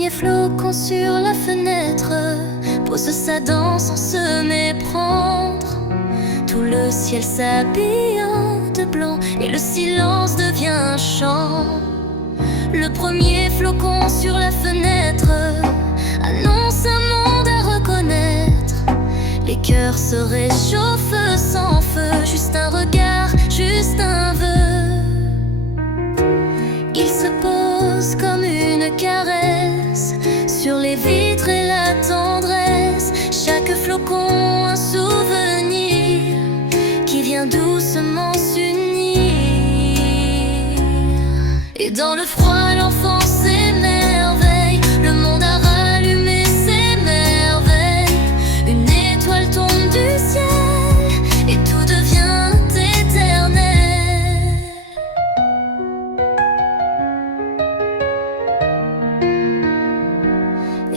premier flocon sur la fenêtre pose sa danse sans se méprendre. Tout le ciel s'habille de blanc et le silence devient un chant. Le premier flocon sur la fenêtre annonce un monde à reconnaître. Les cœurs se réchauffent sans feu, juste un regard, juste un vœu. Il se pose comme une caresse sur les vitres et la tendresse. Chaque flocon un souvenir qui vient doucement s'unir. Et dans le froid l'enfant s'émerveille, le monde a rallumé ses merveilles. Une étoile tombe du ciel et tout devient éternel.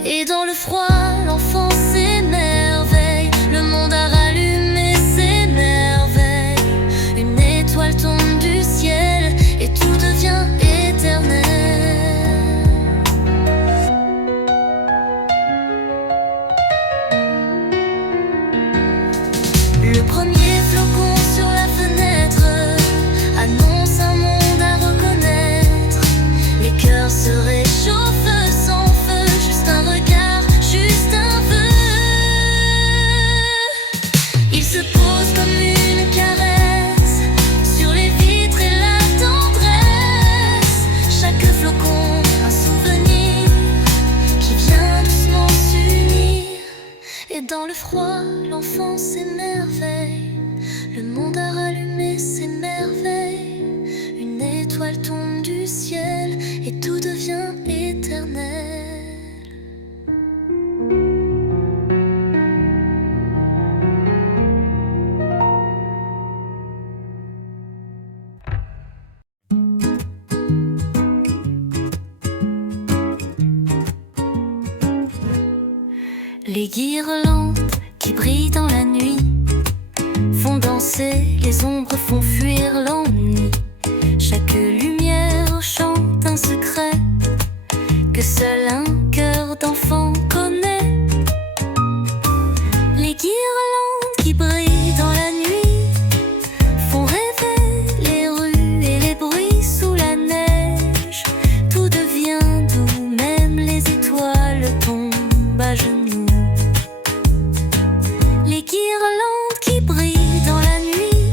Et dans le froid l'enfant s'émerveille, le monde a rallumé ses merveilles. Une étoile tombe du ciel et tout devient éternel. Le premier flocon sur la fenêtre annonce un monde à reconnaître. Les cœurs se réchauffent sans feu, juste un regard, juste un vœu. Il se pose comme une caresse sur les vitres et la tendresse. Chaque flocon un souvenir qui vient doucement s'unir. Et dans le froid l'enfant s'émerveille, le monde a rallumé ses merveilles. Une étoile tombe du ciel et tout devient éternel. Les guirlandes qui brillent dans la nuit font danser, les ombres font fuir l'ennui. Chaque lumière chante un secret que seul un cœur d'enfant connaît. Les guirlandes qui brillent dans la nuit font rêver les rues et les bruits sous la neige. Tout devient doux, même les étoiles tombent à genoux. Les guirlandes qui brillent dans la nuit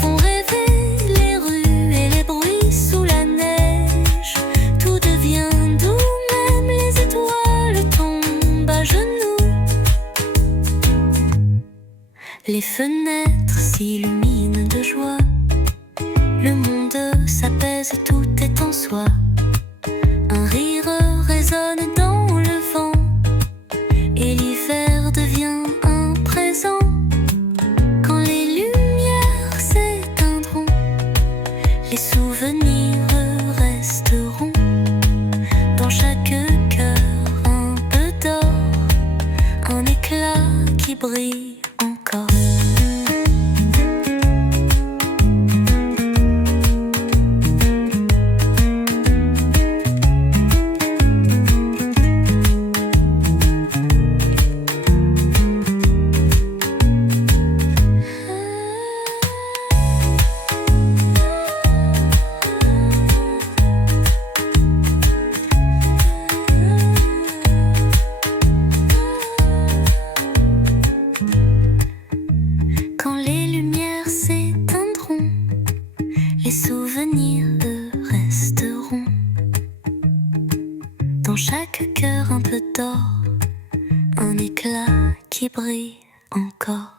font rêver les rues et les bruits sous la neige. Tout devient doux, même les étoiles tombent à genoux. Les fenêtres s'illuminent de joie, le monde s'apaise et tout est en soi. Un rire résonne dans le vent et l'hiver devient un présent. Quand les lumières s'éteindront, les souvenirs resteront. Dans chaque cœur un peu d'or, un éclat qui brille encore. Quand les lumières s'éteindront, les souvenirs eux resteront. Dans chaque cœur un peu d'or, un éclat qui brille encore.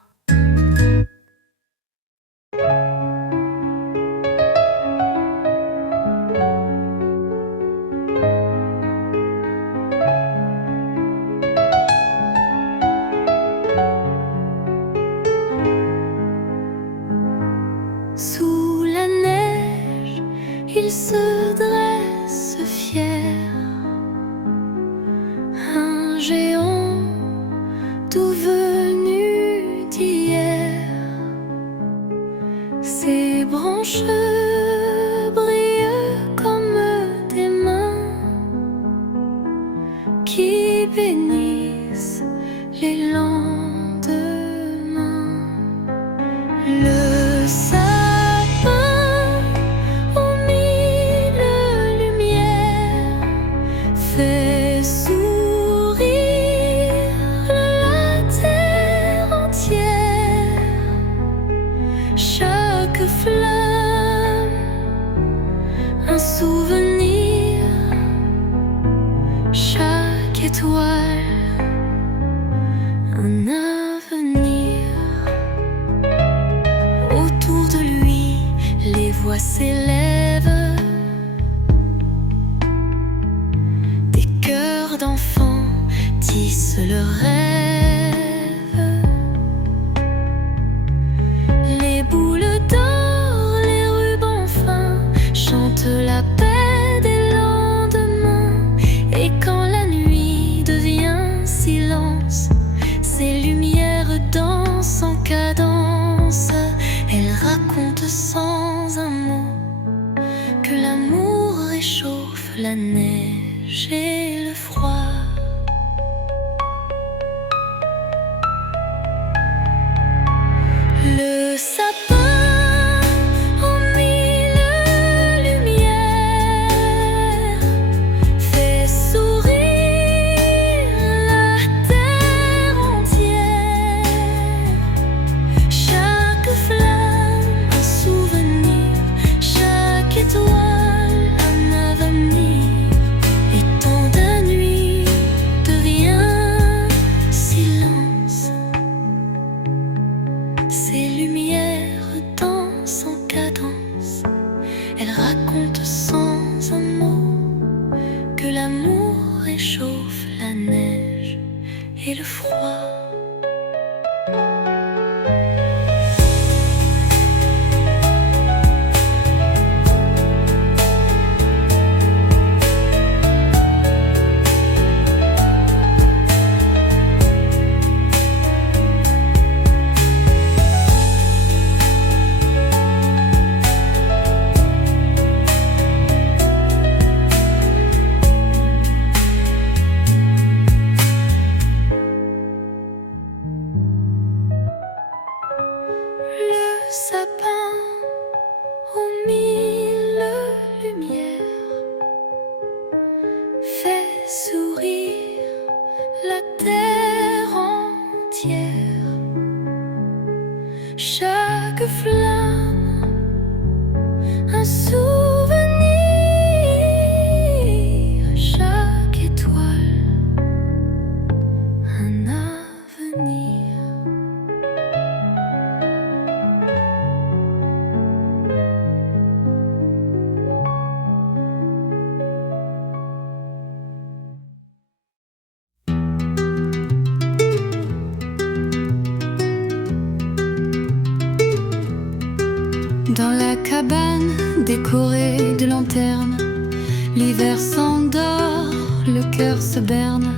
Sous la neige, il se dresse fier, un géant tout venu d'hier. Ses branches brillent comme des mains qui bénissent les lendemains. Le sapin aux mille lumières fait sourire la terre entière. Chaque flamme, un souvenir, chaque étoile, un avenir. Autour de lui, les voix s'élèvent, des cœurs d'enfants tissent le rêve. Les boules d'or, les rubans fins chantent la paix des lendemains. Et quand la nuit devient silence, ces lumières dansent en cadence. Elles racontent sans un mot que l'amour réchauffe la neige et le froid. Le sapin aux mille lumières fait sourire la terre entière. Chaque flamme, un souvenir, chaque étoile, un avenir. Et tant de nuit devient silence. Ces lumières dansent en cadence. Elles racontent sans un mot que l'amour réchauffe la neige et le froid. Le sapin aux mille lumières fait sourire la terre entière. Chaque flamme, un souvenir, chaque étoile, un avenir. Dans la cabane décorée de lanternes, l'hiver s'endort, le cœur se berne.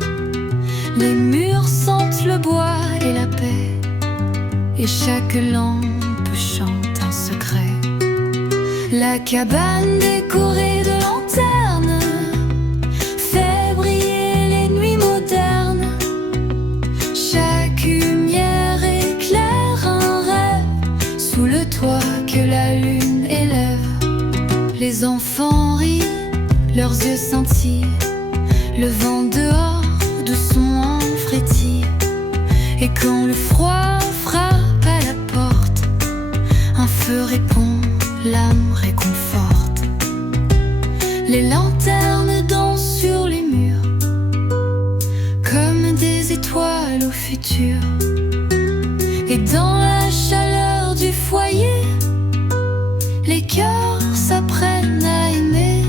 Les murs sentent le bois et la paix, et chaque lampe chante un secret. La cabane décorée de lanternes fait briller les nuits modernes. Chaque lumière éclaire un rêve sous le toit que la lune élève. Les enfants rient, leurs yeux scintillent, le vent dehors de son en frétille. Et quand le froid frappe à la porte, un feu répond, l'âme réconforte. Les lanternes dansent sur les murs comme des étoiles au futur. Et dans la chaleur du foyer, les cœurs s'apprennent à aimer.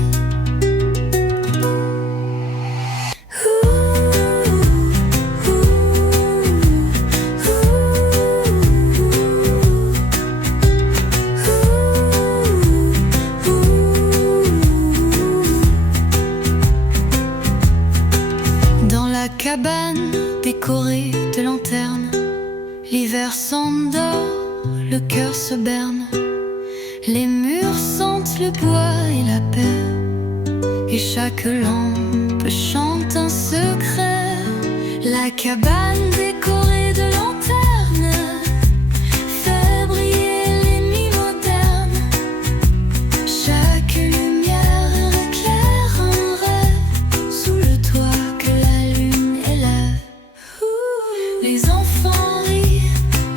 Dans la cabane décorée de lanternes, l'hiver s'endort, le cœur se berne. Les murs sentent le bois et la paix, et chaque lampe chante un secret. La cabane décorée de lanternes fait briller les nuits modernes. Chaque lumière éclaire un rêve sous le toit que la lune élève. Les enfants rient,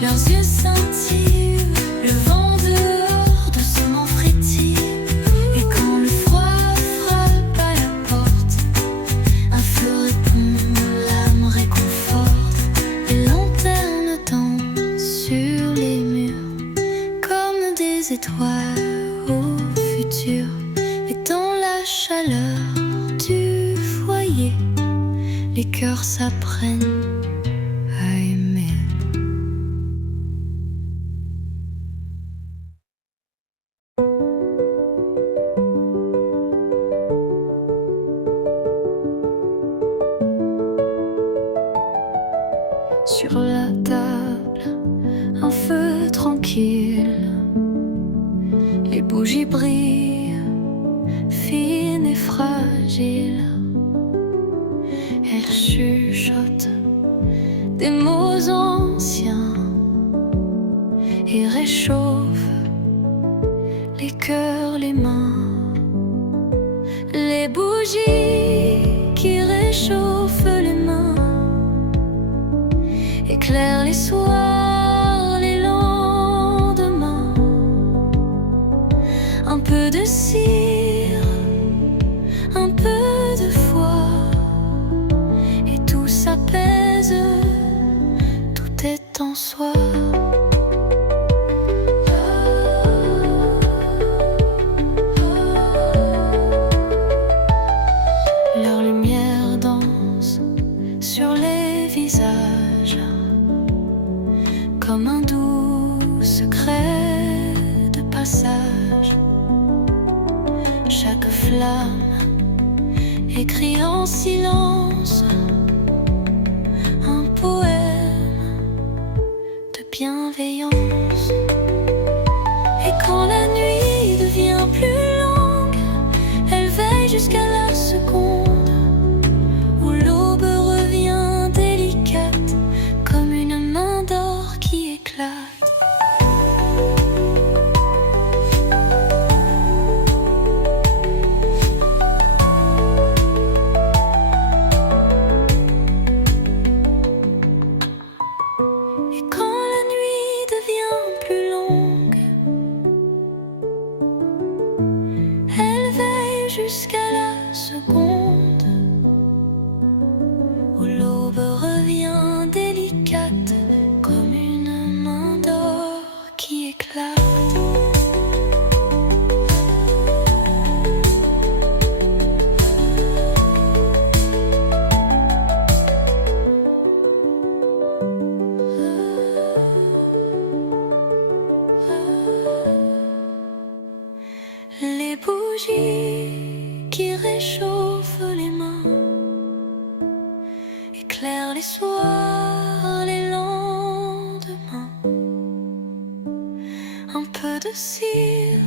leurs yeux scintillent, le vent dehors doucement frétille. Et quand le froid frappe à la porte, un feu répond, l'âme réconforte. Les lanternes dansent sur les murs comme des étoiles au futur. Et dans la chaleur du foyer, les cœurs s'apprennent à aimer. Sur la table, un feu tranquille, les bougies brillent, fines et fragiles. Elles chuchotent des mots anciens et réchauffent les cœurs, les mains. Les bougies qui réchauffent les mains éclairent les soirs, les lendemains. Un peu de cire, un peu de foi, et tout s'apaise, tout est en soi. Leur lumière danse sur les visages comme un doux secret de passage. Chaque flamme écrit en silence un poème de bienveillance. Et quand la nuit devient plus longue, elle veille jusqu'à la seconde où l'aube revient délicate comme une main d'or qui éclate. Et quand la nuit devient plus longue, elle veille jusqu'à la seconde où l'aube revient délicate comme une main d'or qui éclate. Les bougies qui réchauffent les mains éclairent les soirs, les lendemains. Un peu de cire,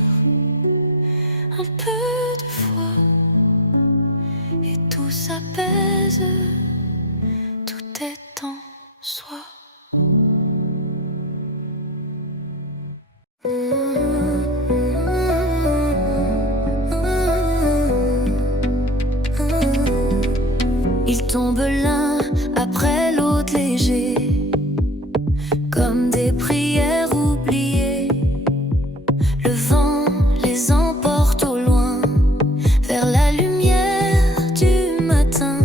un peu de foi, et tout s'apaise, tout est en soi. Ils tombent l'un après l'autre léger, comme des prières oubliées. Le vent les emporte au loin, vers la lumière du matin.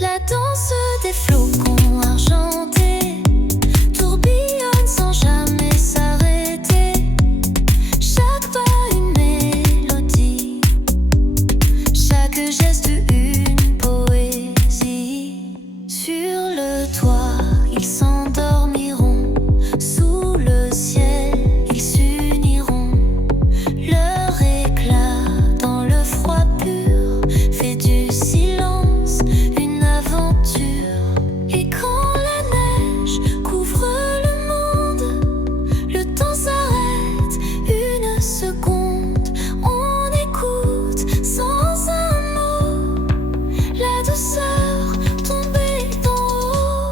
La danse des flocons argentés tourbillonne sans jamais s'arrêter. Chaque pas une mélodie, chaque geste une poésie. Sur le toit, ils s'endormiront, sous le ciel, ils s'uniront. Leur éclat dans le froid pur fait du silence une aventure. Et quand la neige couvre le monde, le temps s'arrête une seconde. On écoute sans un mot la douceur tombée d'en haut.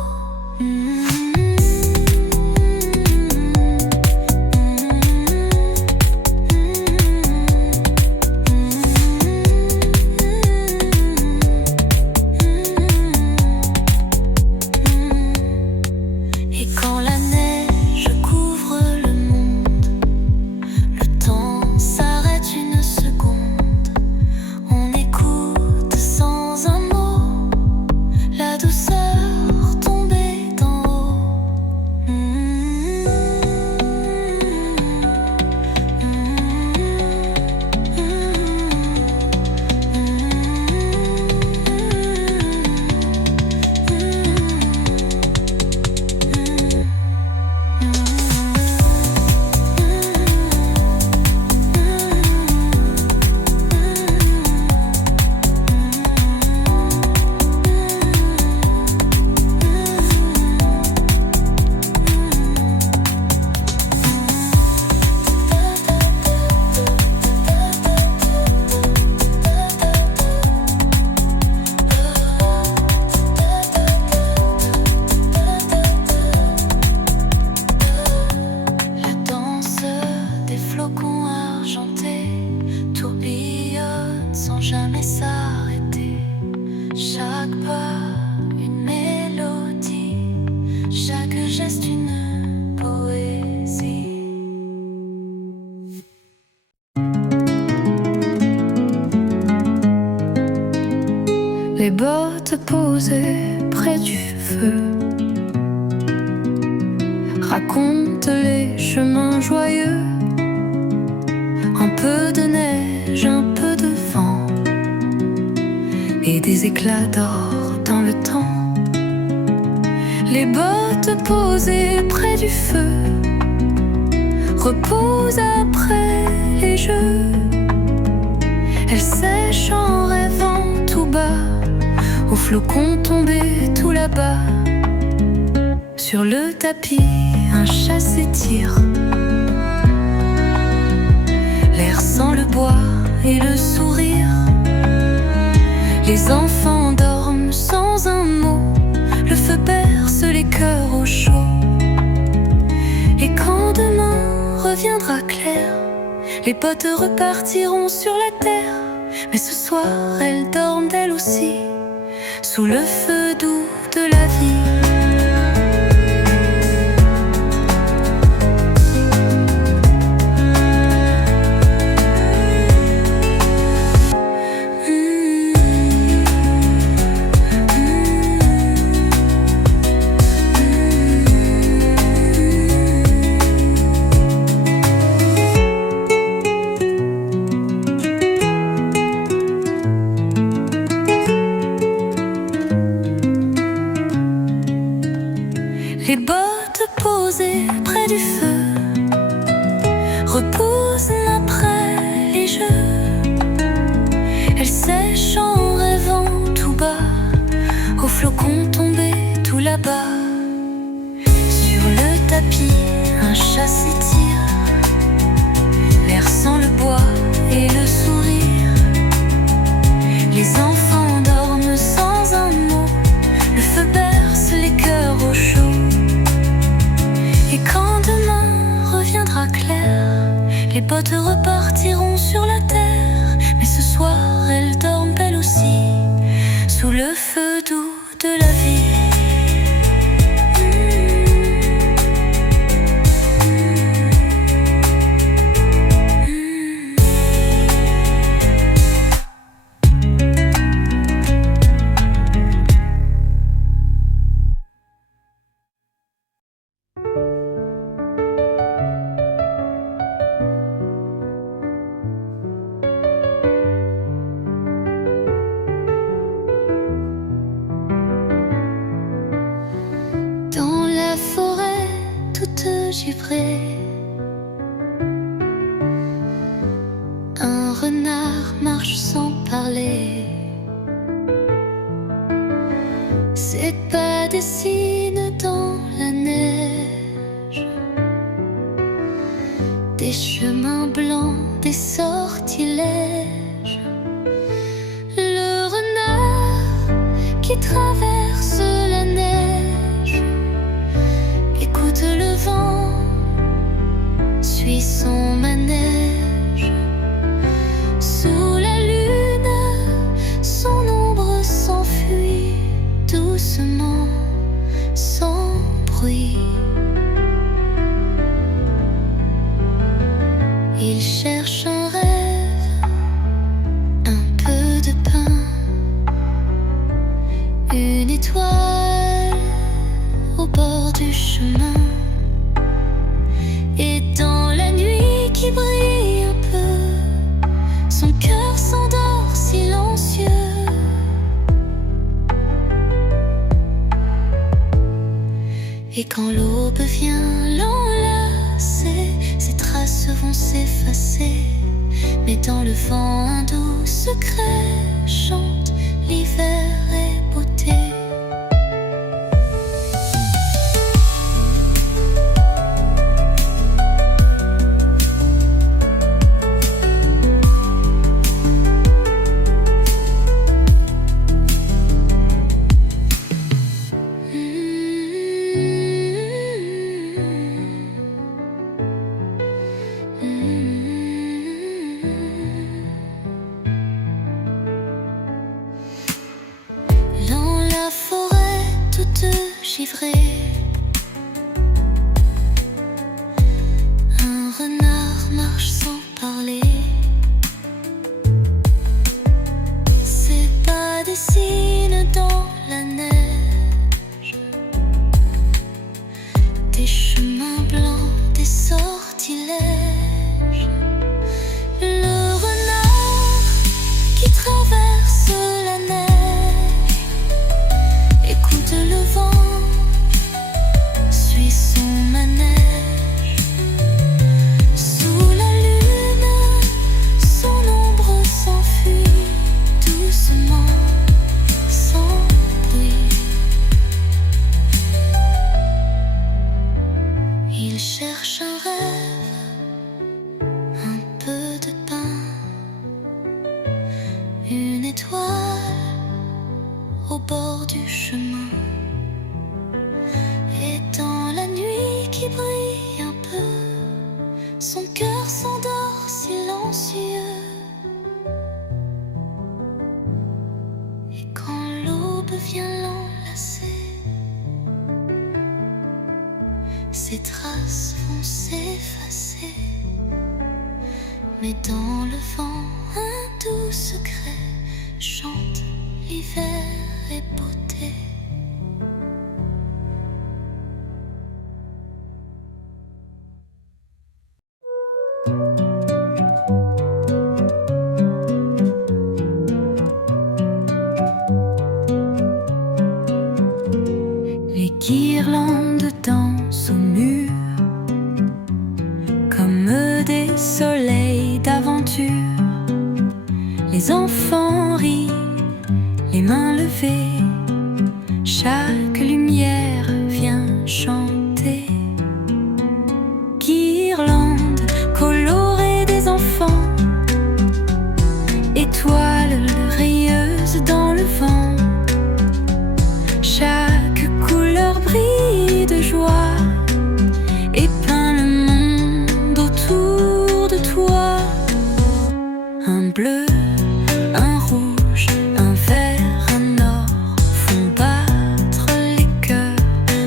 les bottes posées près du feu. Raconte les chemins joyeux, un peu de neige, un peu de vent, et des éclats d'or dans le temps. Les bottes posées près du feu reposent après les jeux. Elles sèchent en rêvant tout bas, aux flocons tombés tout là-bas. Sur le tapis, un chat s'étire, l'air sent le bois et le sourire. Les enfants dorment sans un mot, le feu berce les cœurs au chaud. Et quand demain reviendra clair, les bottes repartiront sur la terre. Mais ce soir, elles dorment elles aussi, sous le feu doux de la vie. Les bottes posées près du feu reposent après les jeux. Elles sèchent en rêvant tout bas, aux flocons tombés tout là-bas. Sur le tapis, un chat s'étire, l'air sent le bois et le sourire. Les enfants dorment sans un mot, le feu berce les cœurs au chaud. Et quand demain reviendra clair, les bottes repartiront sur la terre. Mais ce soir, elles dorment elles aussi, sous le feu doux de la vie. Dans la forêt toute givrée, un renard marche sans parler. Ses pas dessinent dans la neige des chemins blancs, des sortilèges. Le renard qui traverse la neige écoute le vent, suit son manège. Sous la lune, son ombre s'enfuit doucement, sans bruit. Il cherche un rêve, un peu de pain, une étoile au bord du chemin. Et dans la nuit qui brille un peu, son cœur s'endort silencieux. Et quand l'aube vient l'enlacer, ses traces vont s'effacer. Mais dans le vent un doux secret chante l'hiver et beauté. Un renard marche sans parler. Ses pas dessinent des chemins blancs, des sortilèges. Le renard qui traverse la neige écoute le vent, suit son manège. Sous la lune, son ombre s'enfuit doucement, sans bruit. Il cherche un rêve, un peu de pain, une étoile au bord du chemin. Et dans la nuit qui brille un peu, son cœur s'endort silencieux. Et quand l'aube vient l'enlacer, ses traces vont s'effacer. Mais dans le vent, un doux secret chante l'hiver et beauté. Les guirlandes dansent au mur comme des soleils d'aventure. Les enfants rient, les mains levées, chaque lumière vient chanter. Guirlandes colorées des enfants, étoiles rayeuses dans le vent. Chaque couleur brille de joie et peint le monde autour de toi. Un bleu, un rouge, un vert, un or font battre les cœurs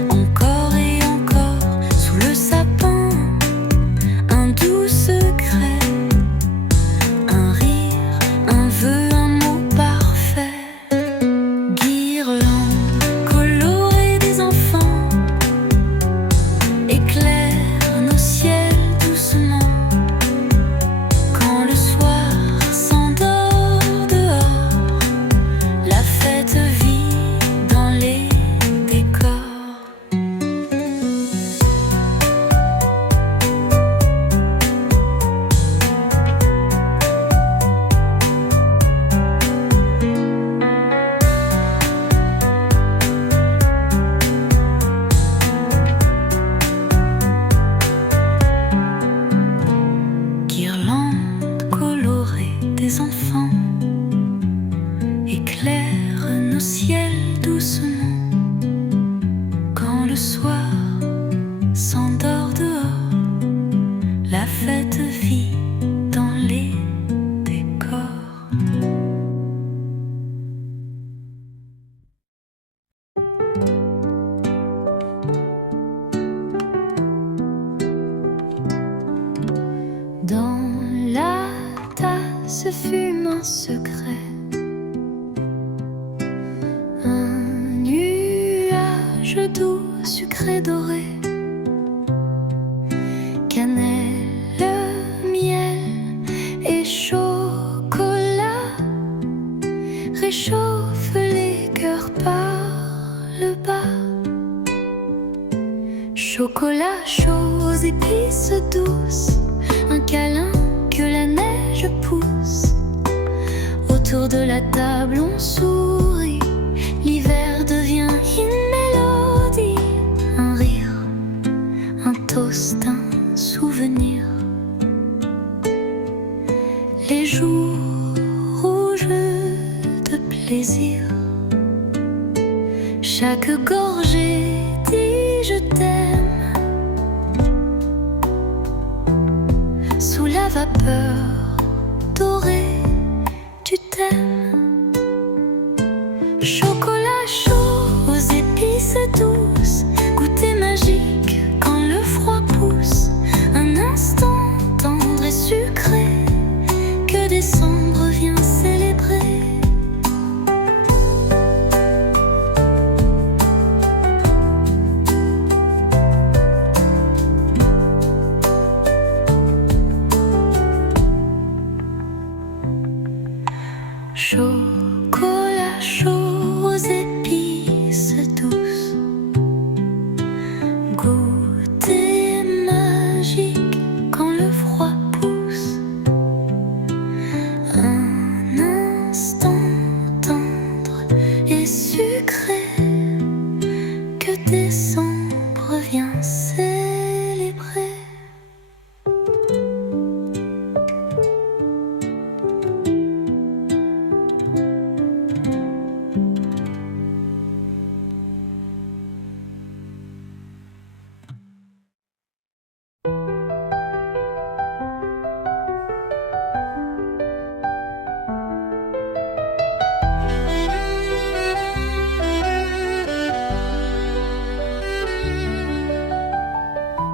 encore et encore. Sous le sapin, un doux secret, un rire, un vœu, un mot parfait. Guirlandes colorées des enfants éclairent nos ciels doucement. Quand le soir s'endort dehors, la fête vit dans les décors. Guirlandes colorées des enfants éclairent nos ciels doucement. Quand le soir s'endort dehors, la fête vit dans les décors. Dans la tasse fume un secret, un nuage doux, sucré, doré. Cannelle, miel et chocolat réchauffe les cœurs par le bas. Chocolat chaud aux épices douces, un câlin que la neige pousse. Autour de la table on sourit, l'hiver devient une mélodie. Un rire, un toast, un souvenir. Les jours rouges de plaisir. Chaque gorgée dit je t'aime. Sous la vapeur dorée du thème. Chocolat chaud aux épices douces, goûter magique quand le froid pousse. Un instant tendre et sucré que décembre vient célébrer. que décembre vient célébrer.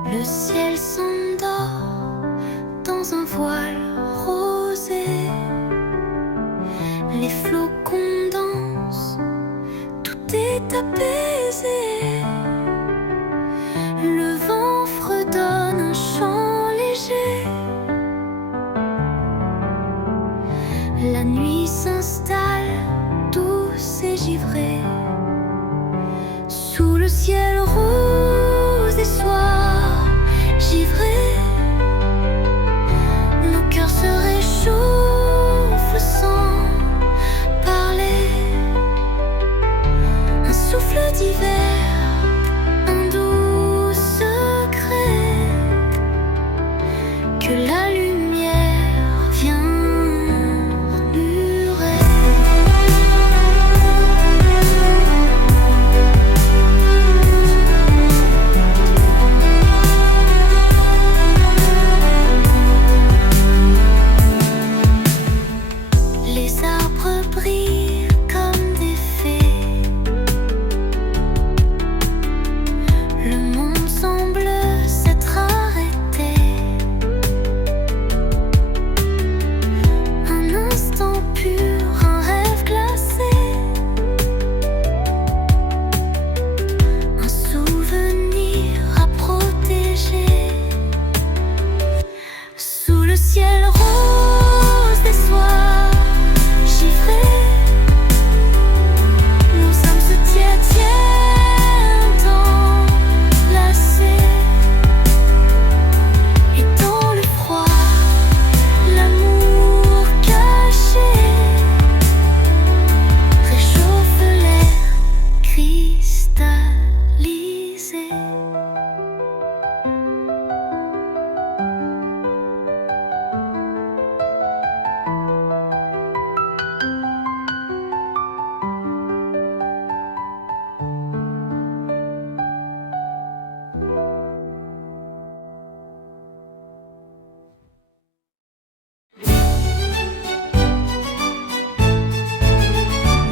Le ciel s'endort dans un voile rosé. Les flocons dansent, tout est apaisé. Le vent fredonne un chant léger. La nuit s'installe, douce et givrée. Sous le ciel rose des soirs givrés, nos cœurs se réchauffent sans parler. Un souffle d'hiver, un doux secret, que la lumière vient murer. Les arbres brillent comme des fées. Le monde semble s'être arrêté. Un instant pur, un rêve glacé. Un souvenir à protéger. Sous le ciel rose des soirs givrés, nos âmes se tiennent enlacées. Et dans le froid, l'amour caché réchauffe l'air cristallisé.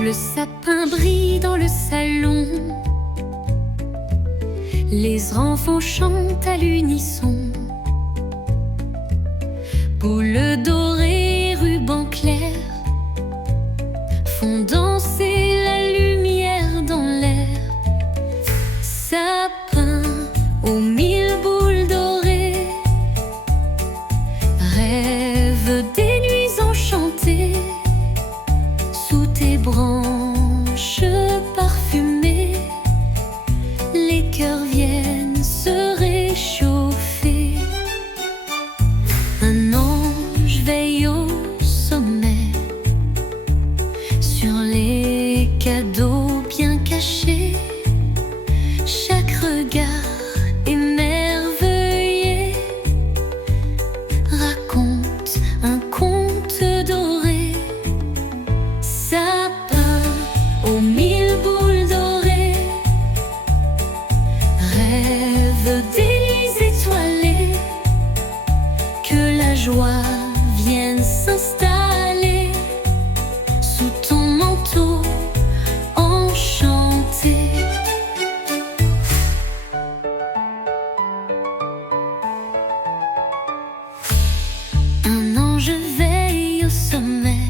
Le sapin brille dans le salon. Les enfants chantent à l'unisson. Boules dorées, rubans clairs font danser la lumière dans l'air. Sapin aux mille boules dorées, rêve des nuits enchantées. Sous tes branches parfumées, les cœurs viennent se réchauffer. Un ange veille au sommet sur les cadeaux bien cachés. Chaque regard émerveillé raconte un conte doré. Sapin aux mille boules dorées, rêve des nuits étoilées, que la joie vienne s'installer sous ton manteau enchanté. Un ange veille au sommet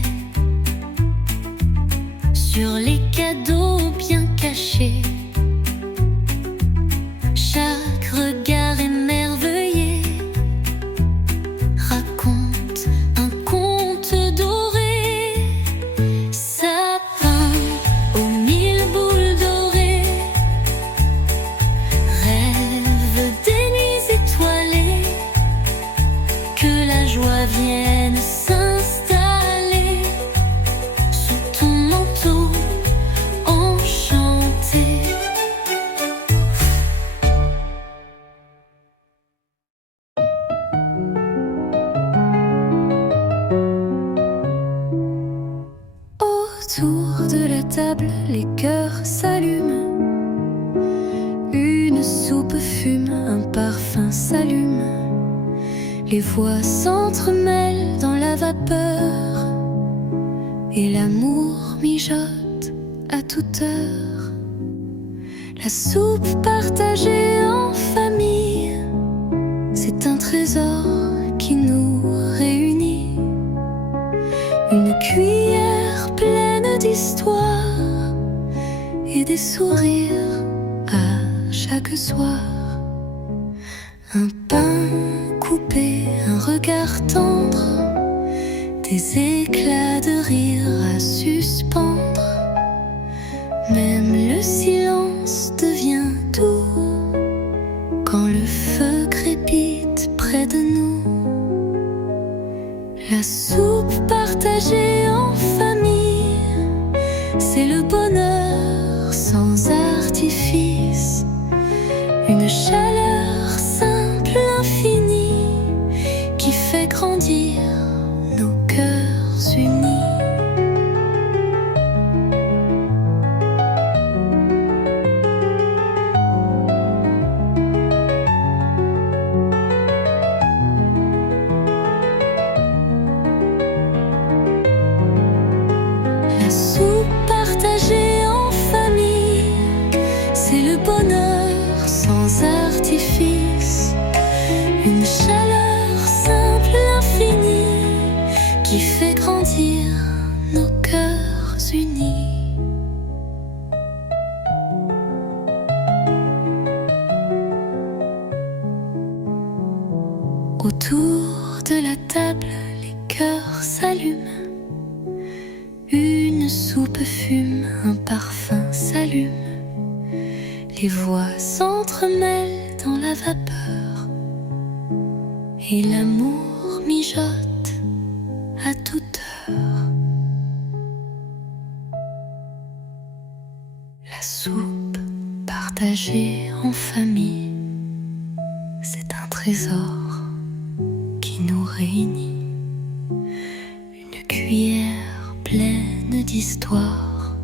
sur les cadeaux bien cachés. Chaque regard émerveillé raconte un Une soupe fume, un parfum s'allume, les voix s'entremêlent dans la vapeur, et l'amour mijote à toute heure. La soupe partagée en famille, c'est un trésor qui nous réunit. Une cuillère pleine d'histoire et des sourires à chaque soir. Un pain coupé, un regard tendre, des éclats de rire à suspendre. Même le silence devient doux quand le feu crépite près de nous. La soupe partagée en famille, c'est le bonheur sans artifice. Une chaleur simple, infinie, qui fait grandir nos cœurs unis. La soupe partagée en famille, c'est le bonheur sans artifice. Une chaleur simple, infinie, qui fait grandir nos cœurs unis. Autour de la table, les cœurs s'allument. Une soupe fume, un parfum s'allume, les voix s'entremêlent dans la vapeur, et l'amour mijote à toute heure. La soupe partagée en famille, c'est un trésor qui nous réunit. Une cuillère pleine d'histoire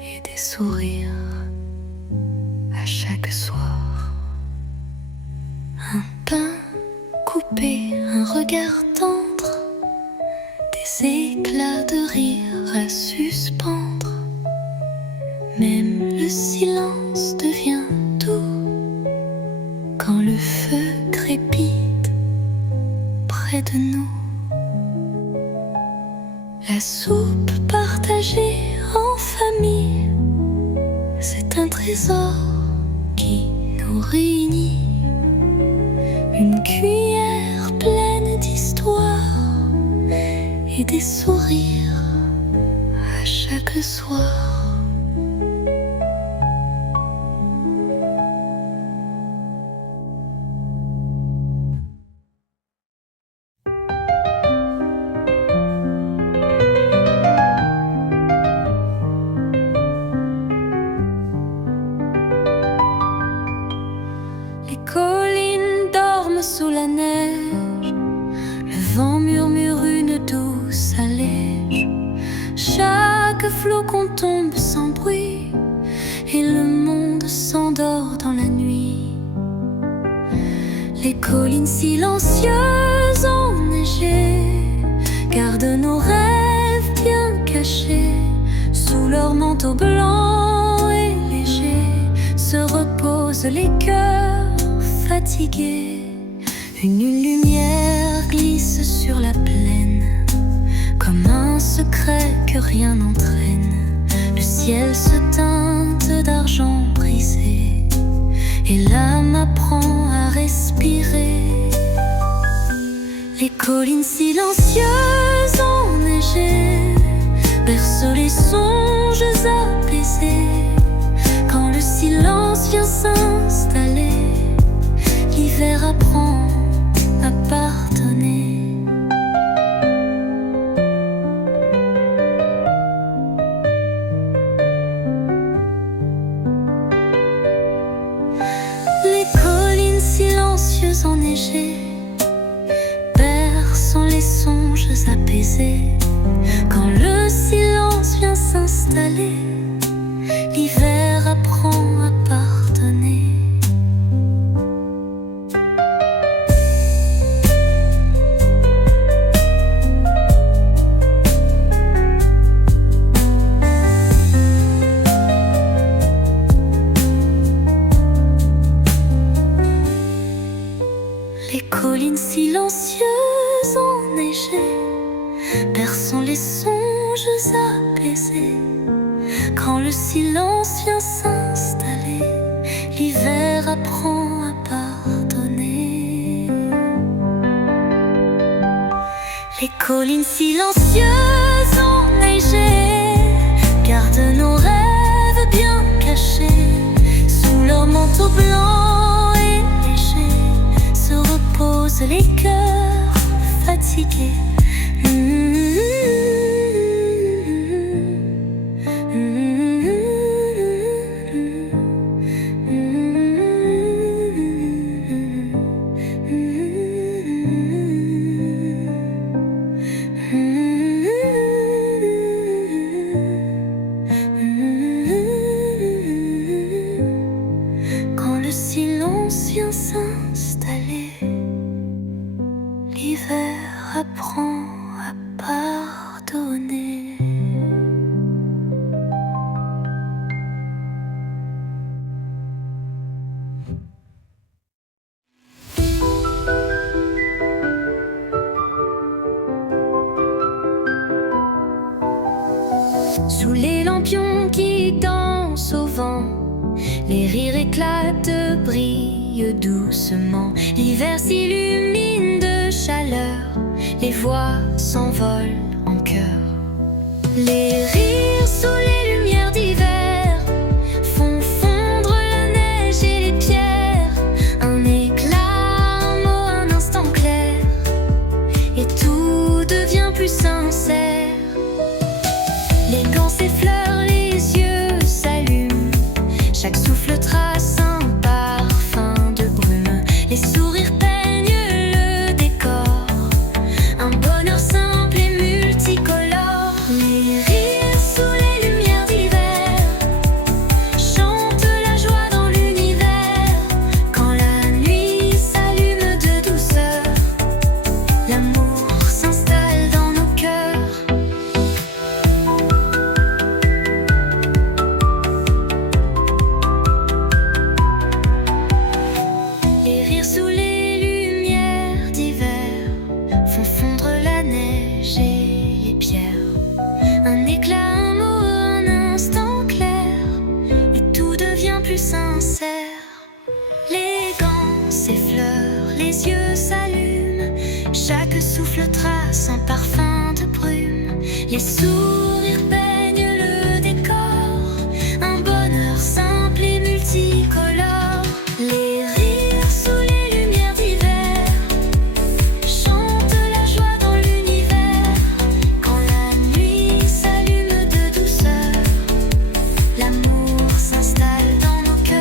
et des sourires à chaque soir. Un pain coupé, un regard tendre, des éclats de rire à suspendre. Même le silence devient doux quand le feu crépite près de nous. La soupe partagée en famille, c'est un trésor qui nous réunit. Une cuillère pleine d'histoire et des sourires à chaque soir. Les collines dorment sous la neige, le vent murmure une douce allège. Chaque flocon tombe sans bruit et le monde s'endort dans la nuit. Les collines silencieuses enneigées gardent nos rêves bien cachés. Sous leur manteau blanc et léger se reposent les cœurs fatigués. Une lumière glisse sur la plaine, comme un secret que rien n'entraîne. Le ciel se teinte d'argent brisé et l'âme apprend à respirer. Les collines silencieuses enneigées bercent les songes apaisés. Quand le silence vient s'installer, l'hiver apprend à pardonner. Les collines silencieuses enneigées bercent les songes apaisés. Quand le silence vient s'installer, l'hiver apprend à pardonner. silencieuses enneigées, berçant les songes apaisés. Quand le silence vient s'installer, l'hiver apprend à pardonner. Les collines silencieuses enneigées gardent nos rêves bien cachés. Sous leur manteau blanc et léger se reposent les cœurs fatigués. Quand le silence vient s'installer, l'hiver apprend à pardonner. Sous les lampions qui dansent au vent, les rires éclatent, brillent doucement. L'hiver s'illumine de chaleur, les voix s'envolent en chœur. Les rires sous les lumières d'hiver font fondre la neige et les pierres. Un éclat, un mot, un instant clair, et tout devient plus sincère. Les gants s'effleurent, les yeux s'allument, chaque souffle trace un parfum de brume. Les sourires peignent le décor, un bonheur simple et multicolore. Les rires sous les lumières d'hiver chantent la joie dans l'univers. Quand la nuit s'allume de douceur, l'amour s'installe dans nos cœurs. Les rires sous les lumières d'hiver font fondre la neige et les pierres. Un éclat, un mot, un instant clair, et tout devient plus sincère. Les gants s'effleurent, les yeux s'allument, chaque souffle trace un parfum de brume. Les sourires peignent le décor, un bonheur simple et multicolore. Les rires sous les lumières d'hiver chantent la joie dans l'univers. Quand la nuit s'allume de douceur, l'amour s'installe dans nos cœurs.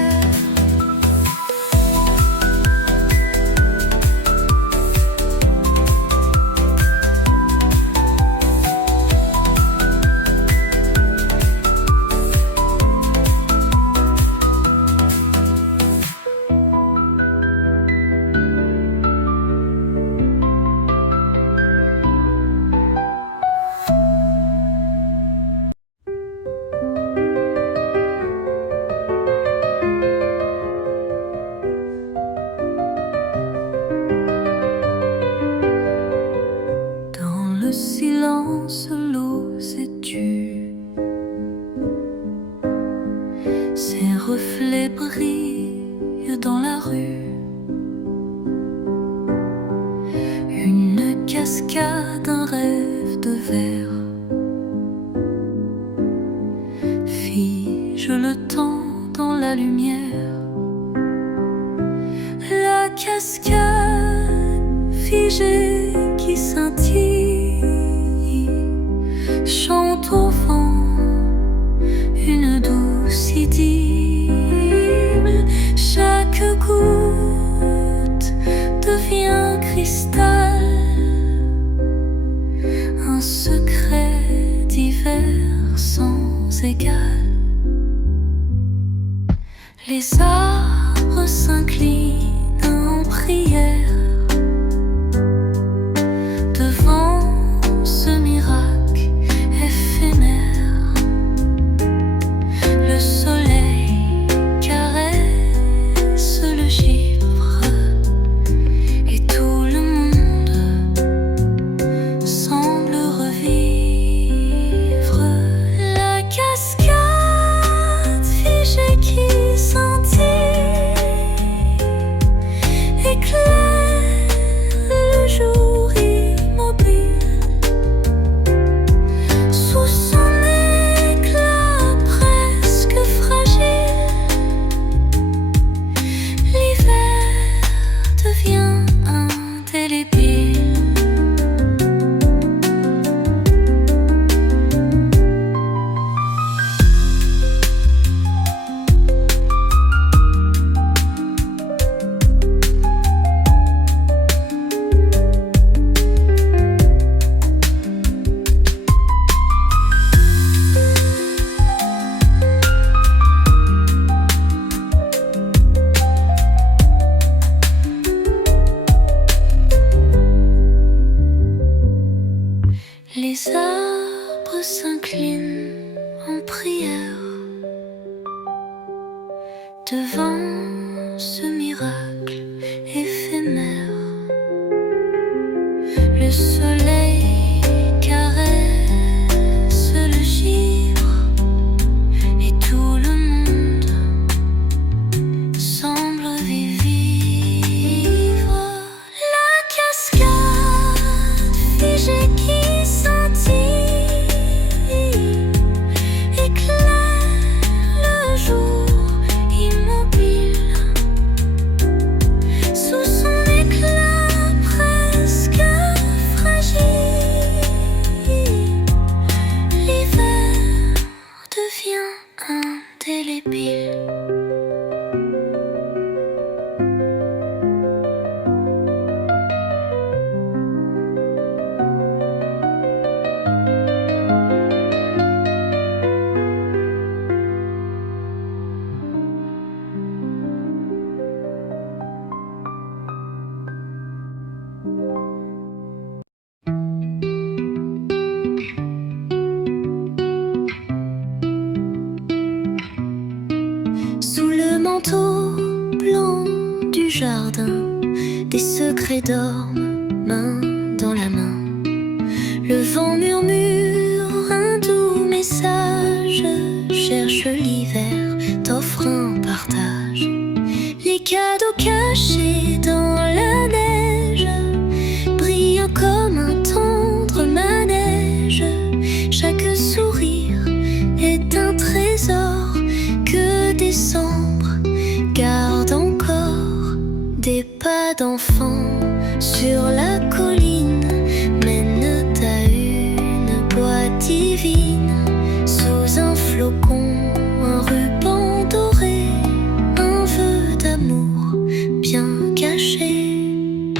Dans le silence, l'eau s'étue, ses reflets brillent dans la rue. Une cascade, un rêve de verre fige le temps dans la lumière. La cascade figée qui scintille chante au vent une douce idylle. Chaque goutte devient cristal, un secret d'hiver sans égal. Les arbres s'inclinent en prière devant ce miracle éphémère. Le soleil caresse le givre et tout le monde devant ce miracle éphémère. Le soleil caresse le givre et tout le monde semble vivre. La cascade figée qui scintille éclaire le jour immobile. Sous son éclat presque fragile, l'hiver devient indélébile. Sous le manteau blanc du jardin, des secrets dorment, main dans la main. Le vent murmure un doux message, cherche l'hiver, t'offre un partage. Les cadeaux cachés dans la neige brillent comme un tendre manège. Chaque sourire est un trésor que décembre garde encore. Des pas d'enfants sur la colline mènent à une boîte divine. Sous un flocon, un ruban doré, un vœu d'amour bien caché.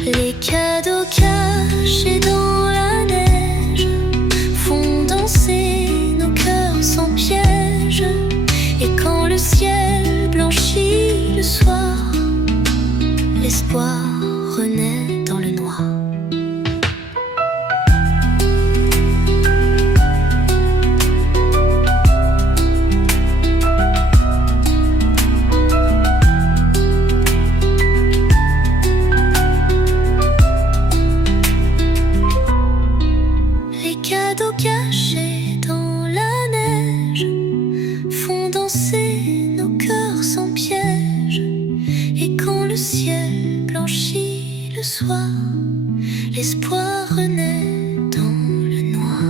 Les cadeaux cachés dans la neige font danser nos cœurs sans piège. Et quand le ciel blanchit le soir, l'espoir renaît dans le noir. Les cadeaux cachés dans la neige font danser nos cœurs sans piège. Et quand le ciel blanchit le soir, l'espoir renaît dans le noir.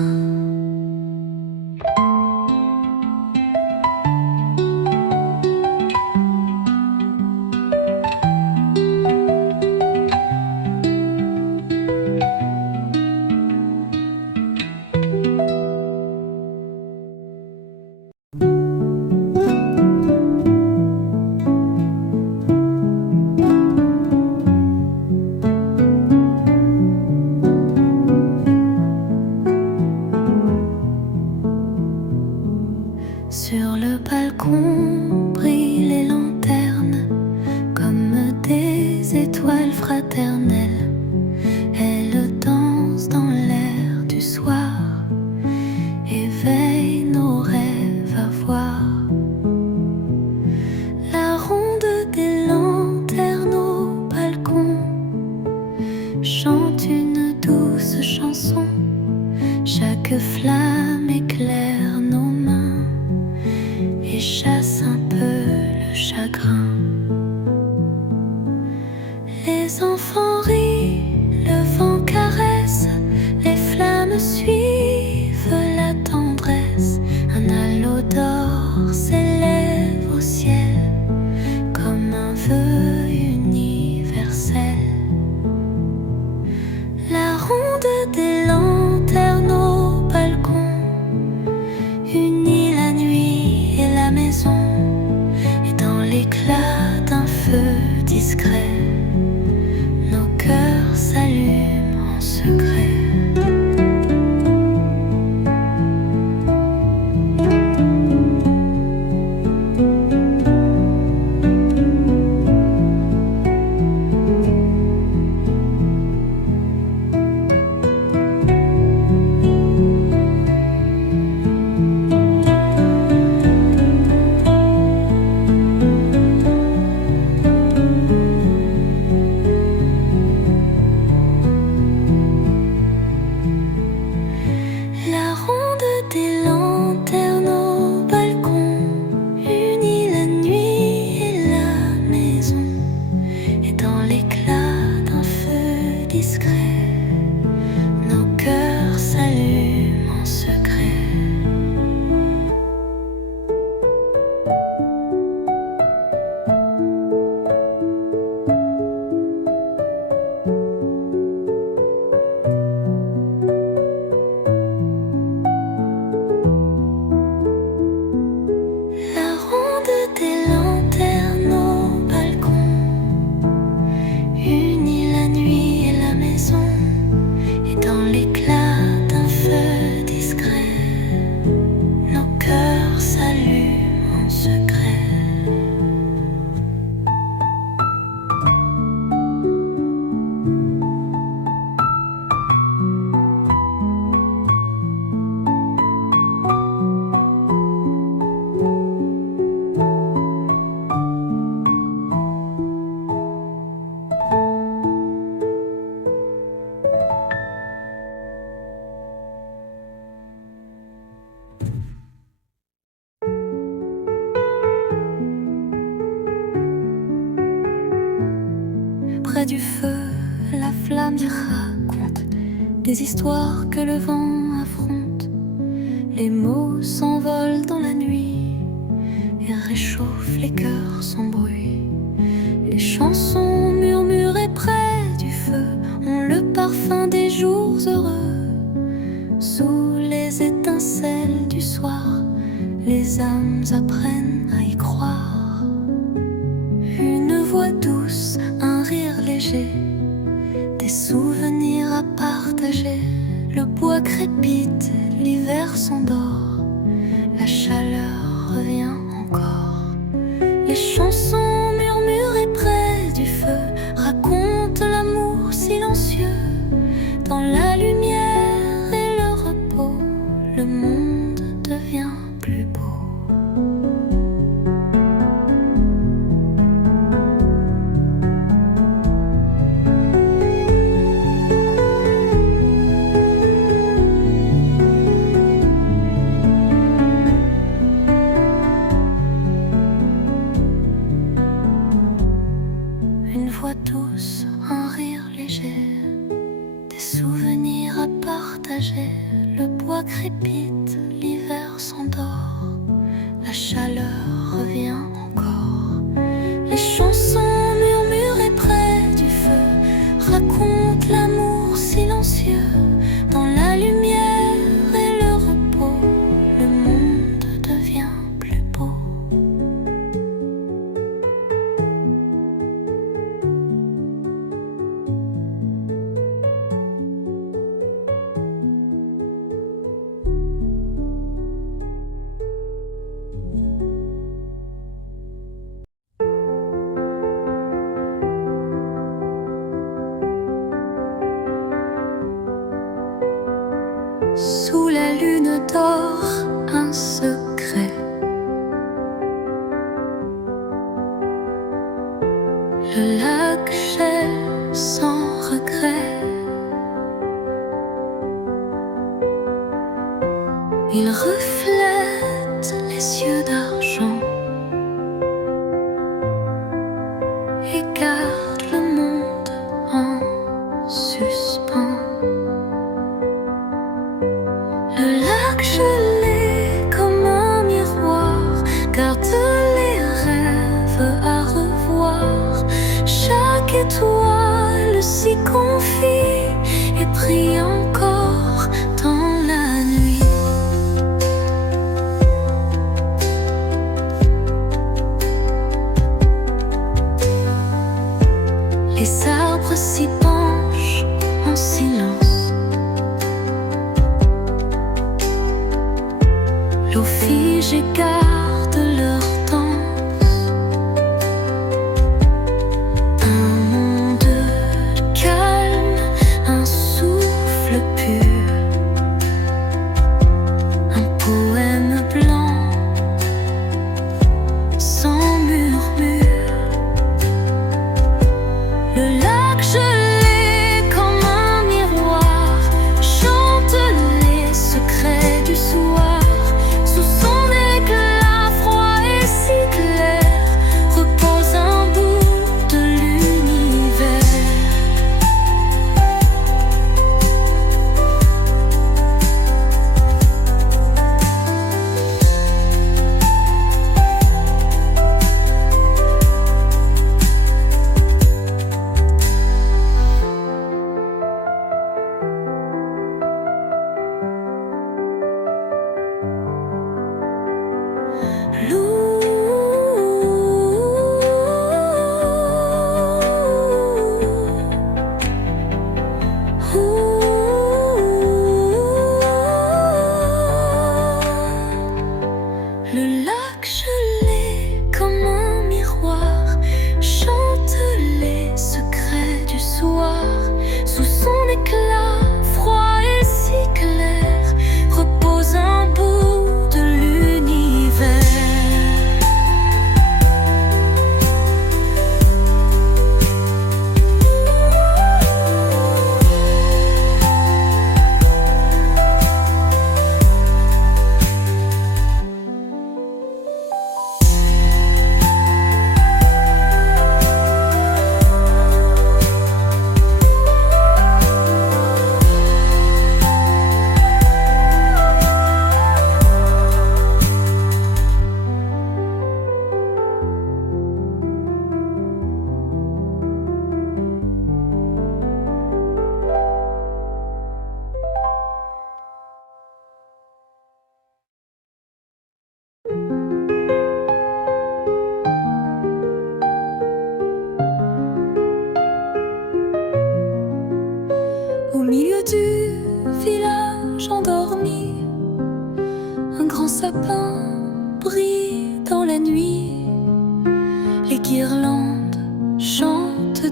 près du feu, la flamme y raconte des histoires que le vent affronte. Les mots s'envolent dans la nuit et réchauffent les cœurs sans bruit. Les chansons murmurées près du feu ont le parfum des jours heureux. Sous les étincelles du soir, les âmes apprennent à y croire. Une voix douce, un rire léger, des souvenirs à partager. Le bois crépite, l'hiver s'endort, la chaleur revient encore. Les chansons murmurées près du feu racontent l'amour silencieux. Dans la lumière et le repos, le monde devient plus beau. Une voix douce, un rire léger, des souvenirs à partager. Le bois crépite, l'hiver s'endort, la chaleur revient encore. Les chansons murmurées près du feu racontent l'amour silencieux. Dans la lumière et le repos, le monde devient plus beau. Sous la lune d'or, un secret. Le lac gèle sans regret. Il reflète les yeux d'argent et garde le monde en suspens. Le lac gelé comme un miroir garde les rêves à revoir. Chaque étoile s'y confie et brille encore dans la nuit. Les arbres s'y penchent en silence. L'eau figée garde leur danse. Un monde calme, un souffle pur, un poème blanc sans murmure. Le lac gelé comme un miroir chante les secrets du soir. Sous son éclat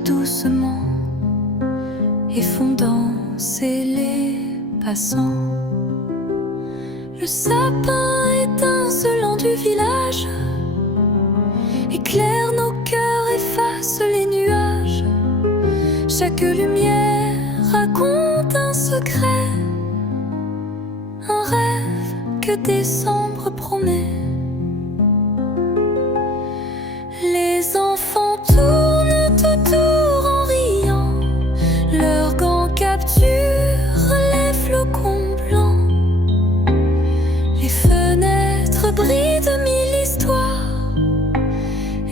doucement et font danser les passants. Le sapin étincelant du village éclaire nos cœurs, efface les nuages. Chaque lumière raconte un secret, un rêve que décembre promet. Les enfants tournent autour en riant, leurs gants capturent les flocons blancs. Les fenêtres brillent de mille histoires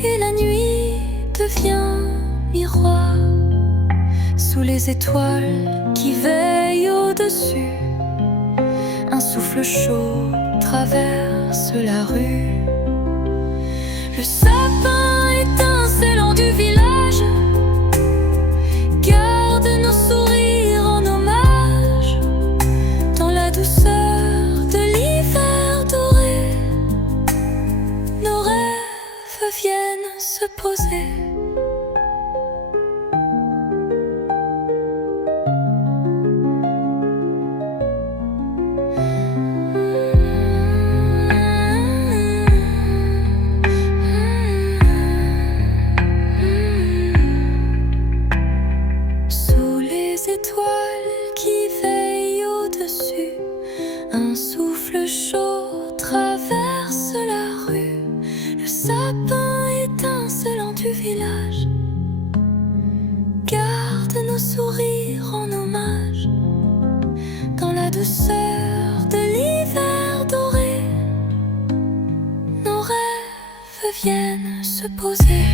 et la nuit devient miroir. Sous les étoiles qui veillent au-dessus, un souffle chaud traverse la rue. Le sapin étincelant du village garde nos sourires en hommage. Dans la douceur de l'hiver doré, nos rêves viennent se poser. Étoiles qui veillent au-dessus, un souffle chaud traverse la rue. Le sapin étincelant du village garde nos sourires en hommage. Dans la douceur de l'hiver doré, nos rêves viennent se poser.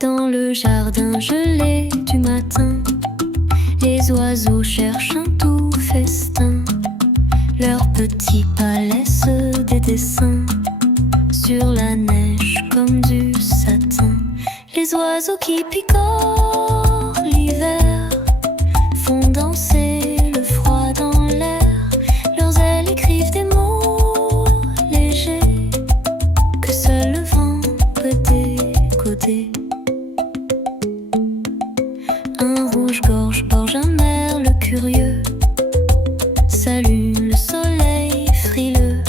Dans le jardin gelé du matin, les oiseaux cherchent un tout festin. Leurs petits pas laissent des dessins sur la neige comme du satin. Les oiseaux qui picorent l'hiver font danser le froid dans l'air. Leurs ailes écrivent des mots légers que seul le vent peut décoder. Un rouge-gorge gorge un merle curieux salue le soleil frileux.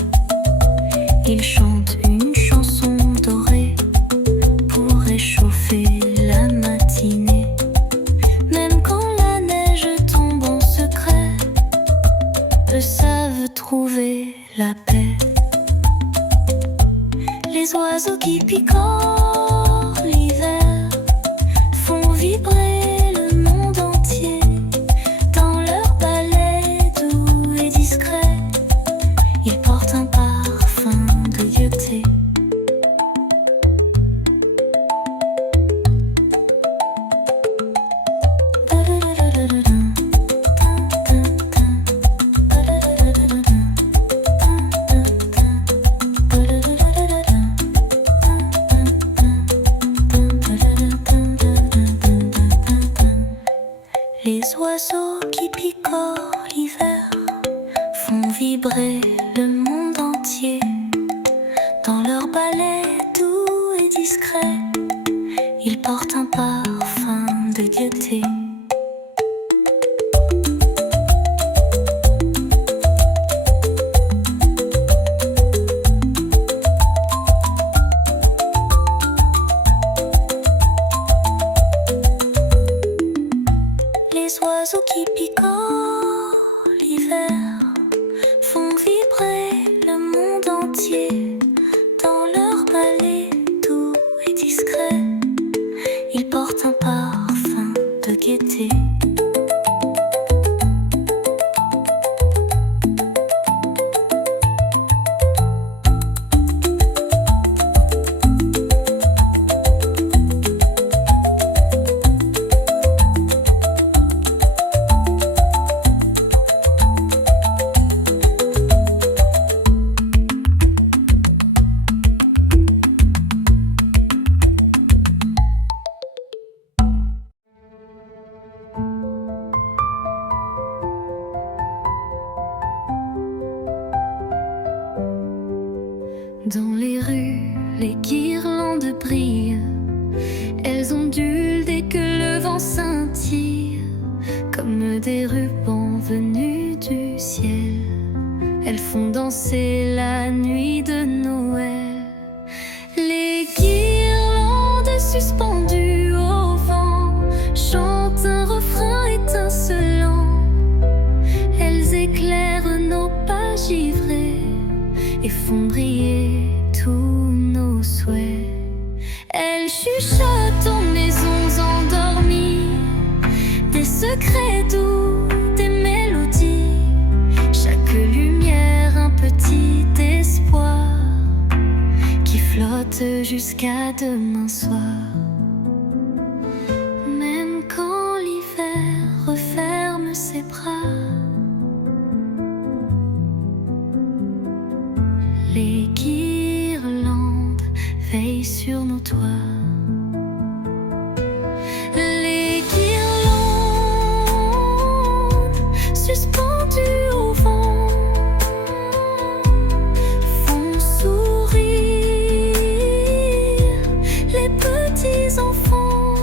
Il chante une chanson dorée pour réchauffer la matinée. Même quand la neige tombe en secret, eux savent trouver la paix. Les oiseaux qui picorent l'hiver font vibrer Les oiseaux qui picorent l'hiver font vibrer le monde entier. Dans leur balai doux et discret, ils portent un parfum de gaieté. Les oiseaux qui picorent l'hiver font vibrer le monde entier. Dans leur balai doux et discret, ils portent un parfum de gaieté. jusqu'à demain soir. Même quand l'hiver referme ses bras, les guirlandes veillent sur nos toits. Les guirlandes suspendues au vent font sourire les petits enfants.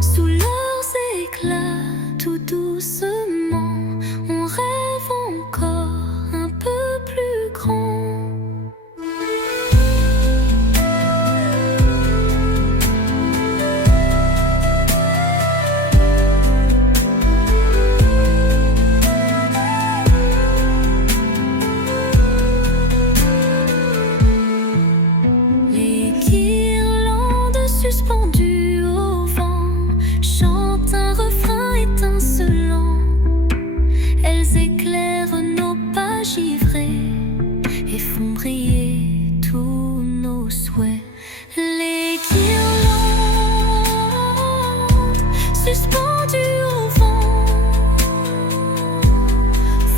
Sous leurs éclats, tout doucement, on rêve encore un peu plus grand. Les guirlandes suspendues au vent chantent un refrain étincelant. Elles éclairent nos pas givrés et font briller tous nos souhaits. Les guirlandes suspendues au vent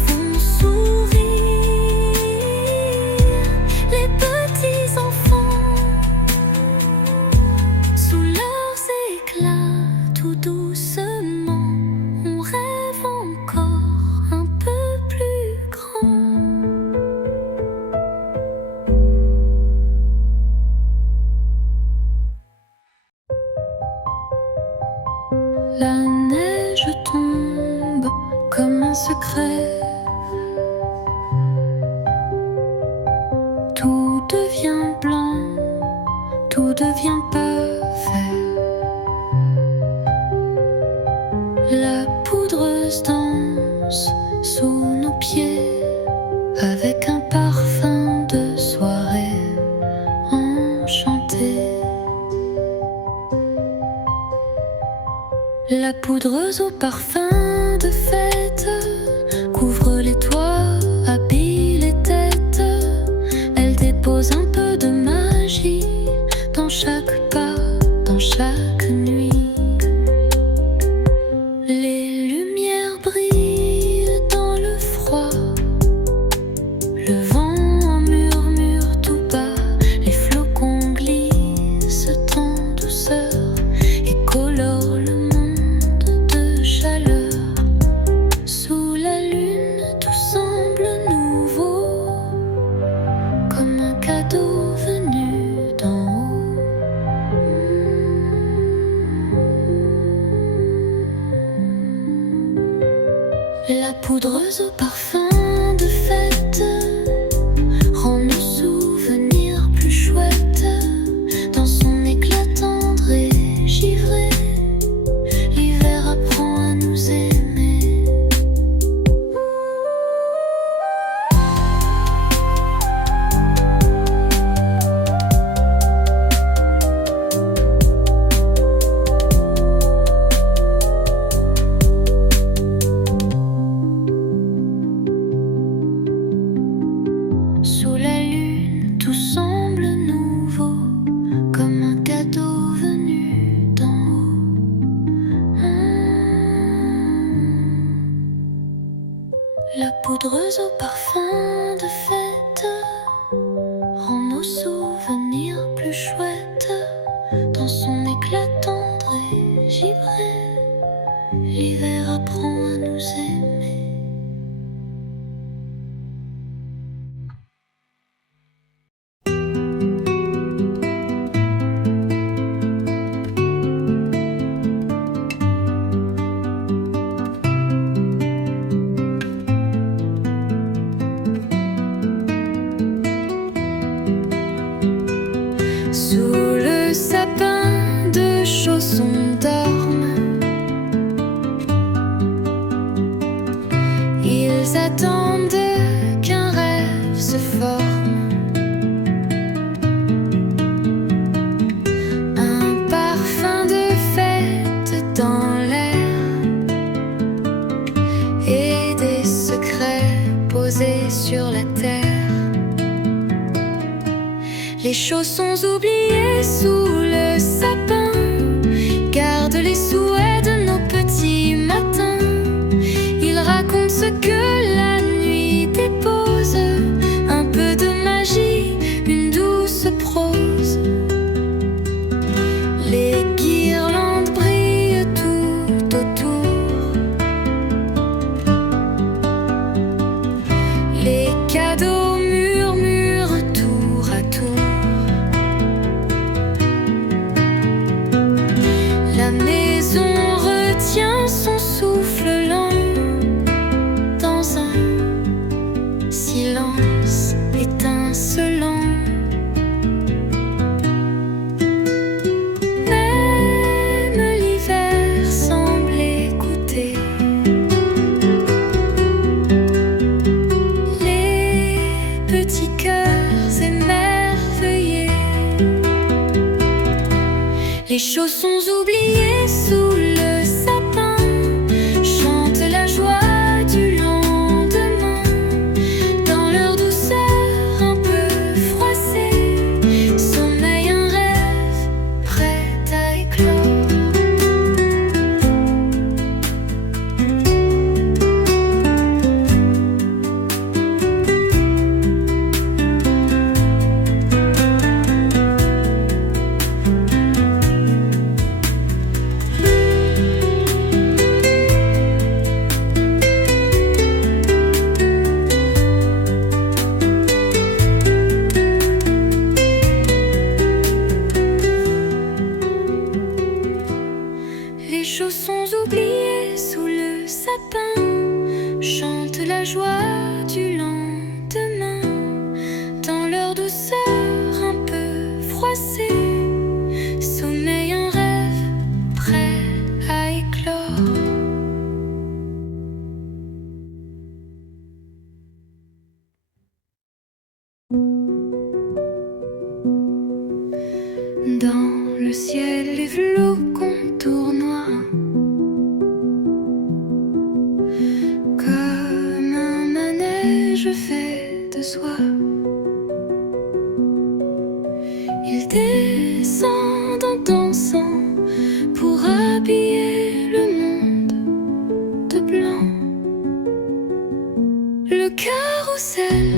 font sourire les petits enfants. Sous leurs éclats, tout doucement, on rêve encore un peu plus grand. La neige tombe comme un secret. Tout devient blanc, tout devient parfait. La poudreuse danse sous nos pieds avec un parfum de soirée enchantée. La poudreuse au parfum de fête couvre les toits, habille les têtes. Elle dépose un peu de magie dans chaque pas, dans chaque nuit. Les lumières brillent dans le froid. Le vent en murmure tout bas. Les flocons glissent en douceur et colorent le monde de chaleur. Sous la lune, tout semble nouveau, comme un cadeau venu d'en haut. La poudreuse au parfum de fête rend nos souvenirs plus chouettes. Dans son éclat tendre et givré, l'hiver apprend à nous aimer. Sous la lune, tout semble nouveau, comme un cadeau venu d'en haut. La poudreuse au parfum de fête rend nos souvenirs plus chouettes. Dans son éclat tendre et givré, l'hiver apprend à nous aimer. Sous le sapin de chaussons oubliés sous le sapin gardent les souhaits de nos petits matins. Ils racontent ce que la nuit dépose, un peu de magie, une douce prose. Les guirlandes brillent tout autour, les cadeaux murmurent tour à tour. La maison retient son souffle lent dans un silence étincelant. Même l'hiver semble écouter les petits cœurs émerveillés. Les chaussons oubliés sous le sapin chantent la joie du lendemain. Dans leur douceur un peu froissée, sommeille un rêve prêt à éclore. Les chaussons oubliés sous le sapin chantent la joie du lendemain. Dans leur douceur un peu froissée, sommeille un rêve prêt à éclore. Dans le ciel, les flocons tournoient comme un manège fait de soie. Ils descendent en dansant pour habiller le monde de blanc. Le carrousel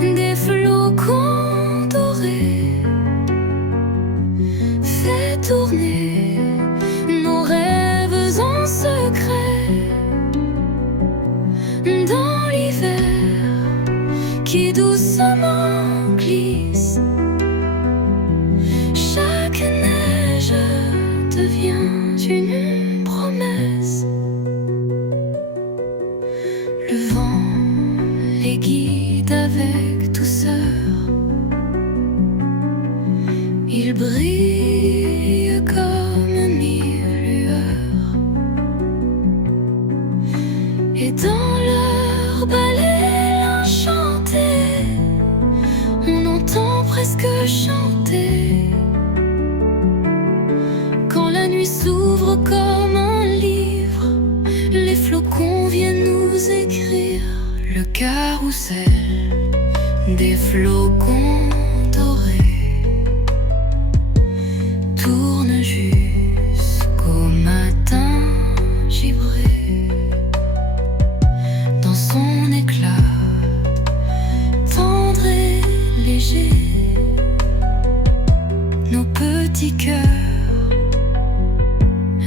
des flocons dorés fait tourner nos rêves en secret dans l'hiver qui doucement glisse. Chaque neige devient une promesse. Le vent les guide avec douceur. Ils brillent comme mille lueurs. Et dans leur balai enchanté, on entend presque chanter. Quand la nuit s'ouvre comme un livre, les flocons viennent nous écrire. Le carrousel des flocons dorés tourne jusqu'au matin givré. Dans son éclat tendre et léger, nos petits cœurs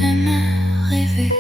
aiment rêver.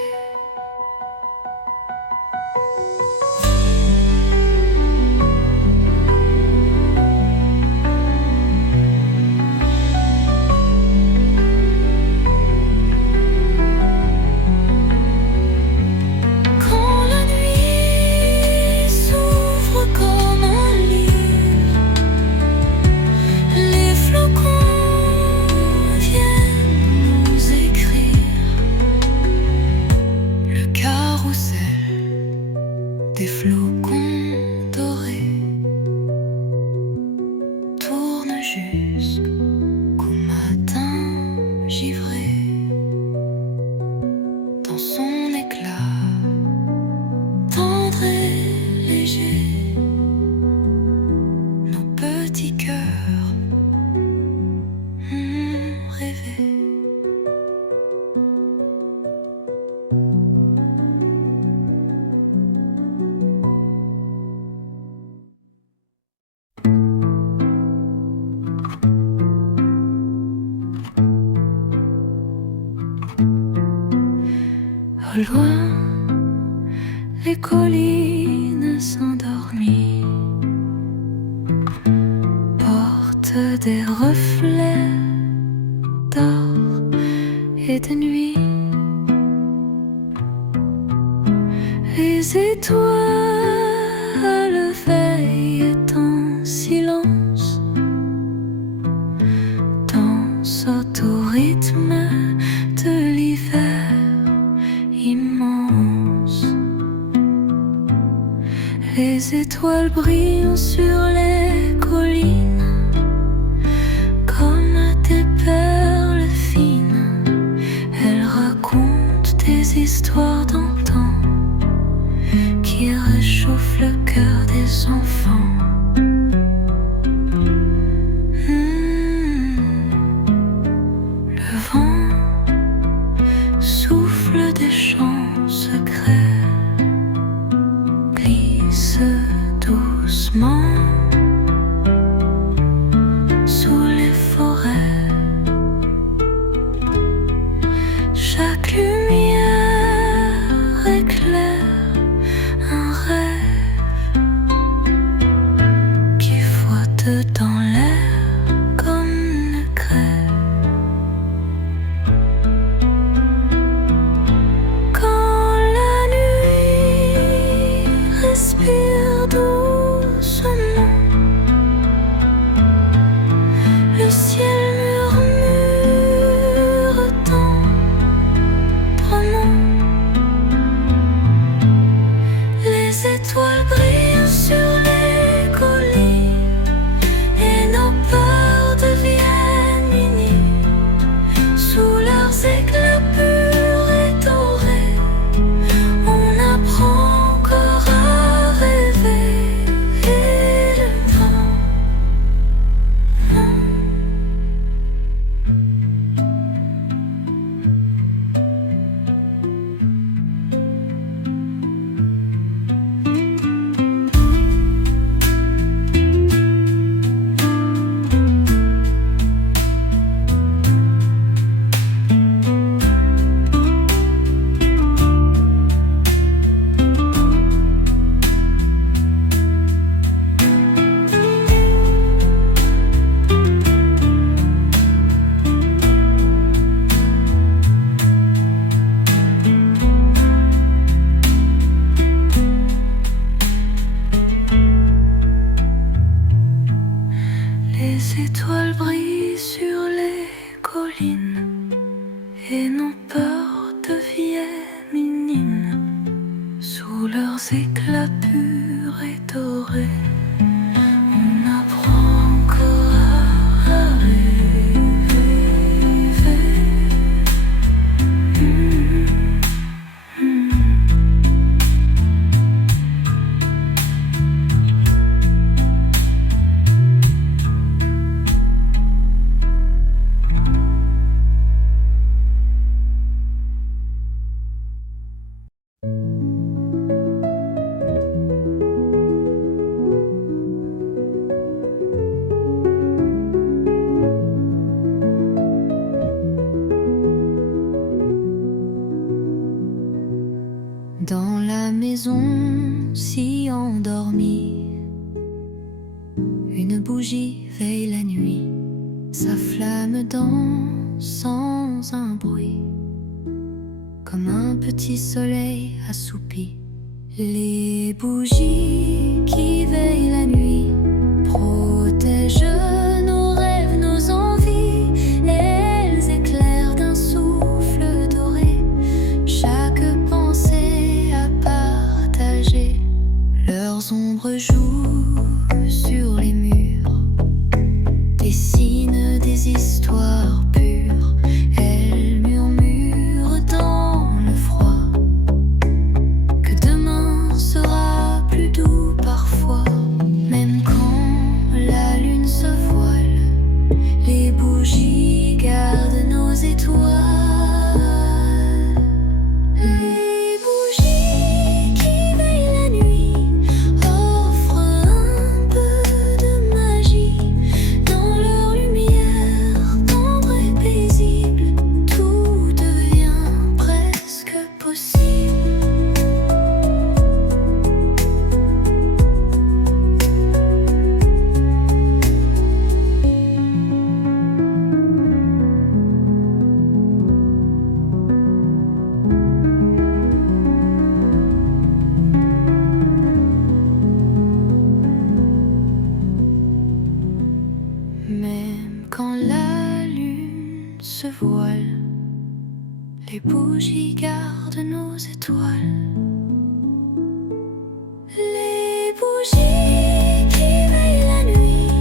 Au loin, les collines endormies portent des reflets d'or et de nuit. Les étoiles veillent en silence, dansent au rythme de l'hiver immense. Les étoiles brillent sur les collines comme des perles fines. Elles racontent des histoires d'antan qui réchauffent le cœur des enfants. Le vent souffle des chants secrets, glisse doucement sous les forêts. Chaque lumière éclaire un rêve qui flotte dans l'air comme une crève. Quand la nuit respire doucement, le ciel murmure tendrement. Les étoiles brillent sur les collines et nos peurs deviennent unies sous leurs éclats purs et dorés. On apprend encore à rêver et le vent Les étoiles brillent sur les collines et nos peurs deviennent minimes sous leurs éclats purs et dorés. On apprend encore à rêver. Dans la maison si endormie, une bougie veille la nuit, sa flamme danse sans un bruit, comme un petit soleil assoupi. Les bougies qui veillent la nuit protègent nos rêves, nos envies. Elles éclairent d'un souffle doré chaque pensée à partager. Leurs ombres jouent sur les murs, dessinent des histoires pures. Elles murmurent dans le froid que demain sera plus doux parfois. Même quand la lune se voit Les bougies gardent nos étoiles. Les bougies qui veillent la nuit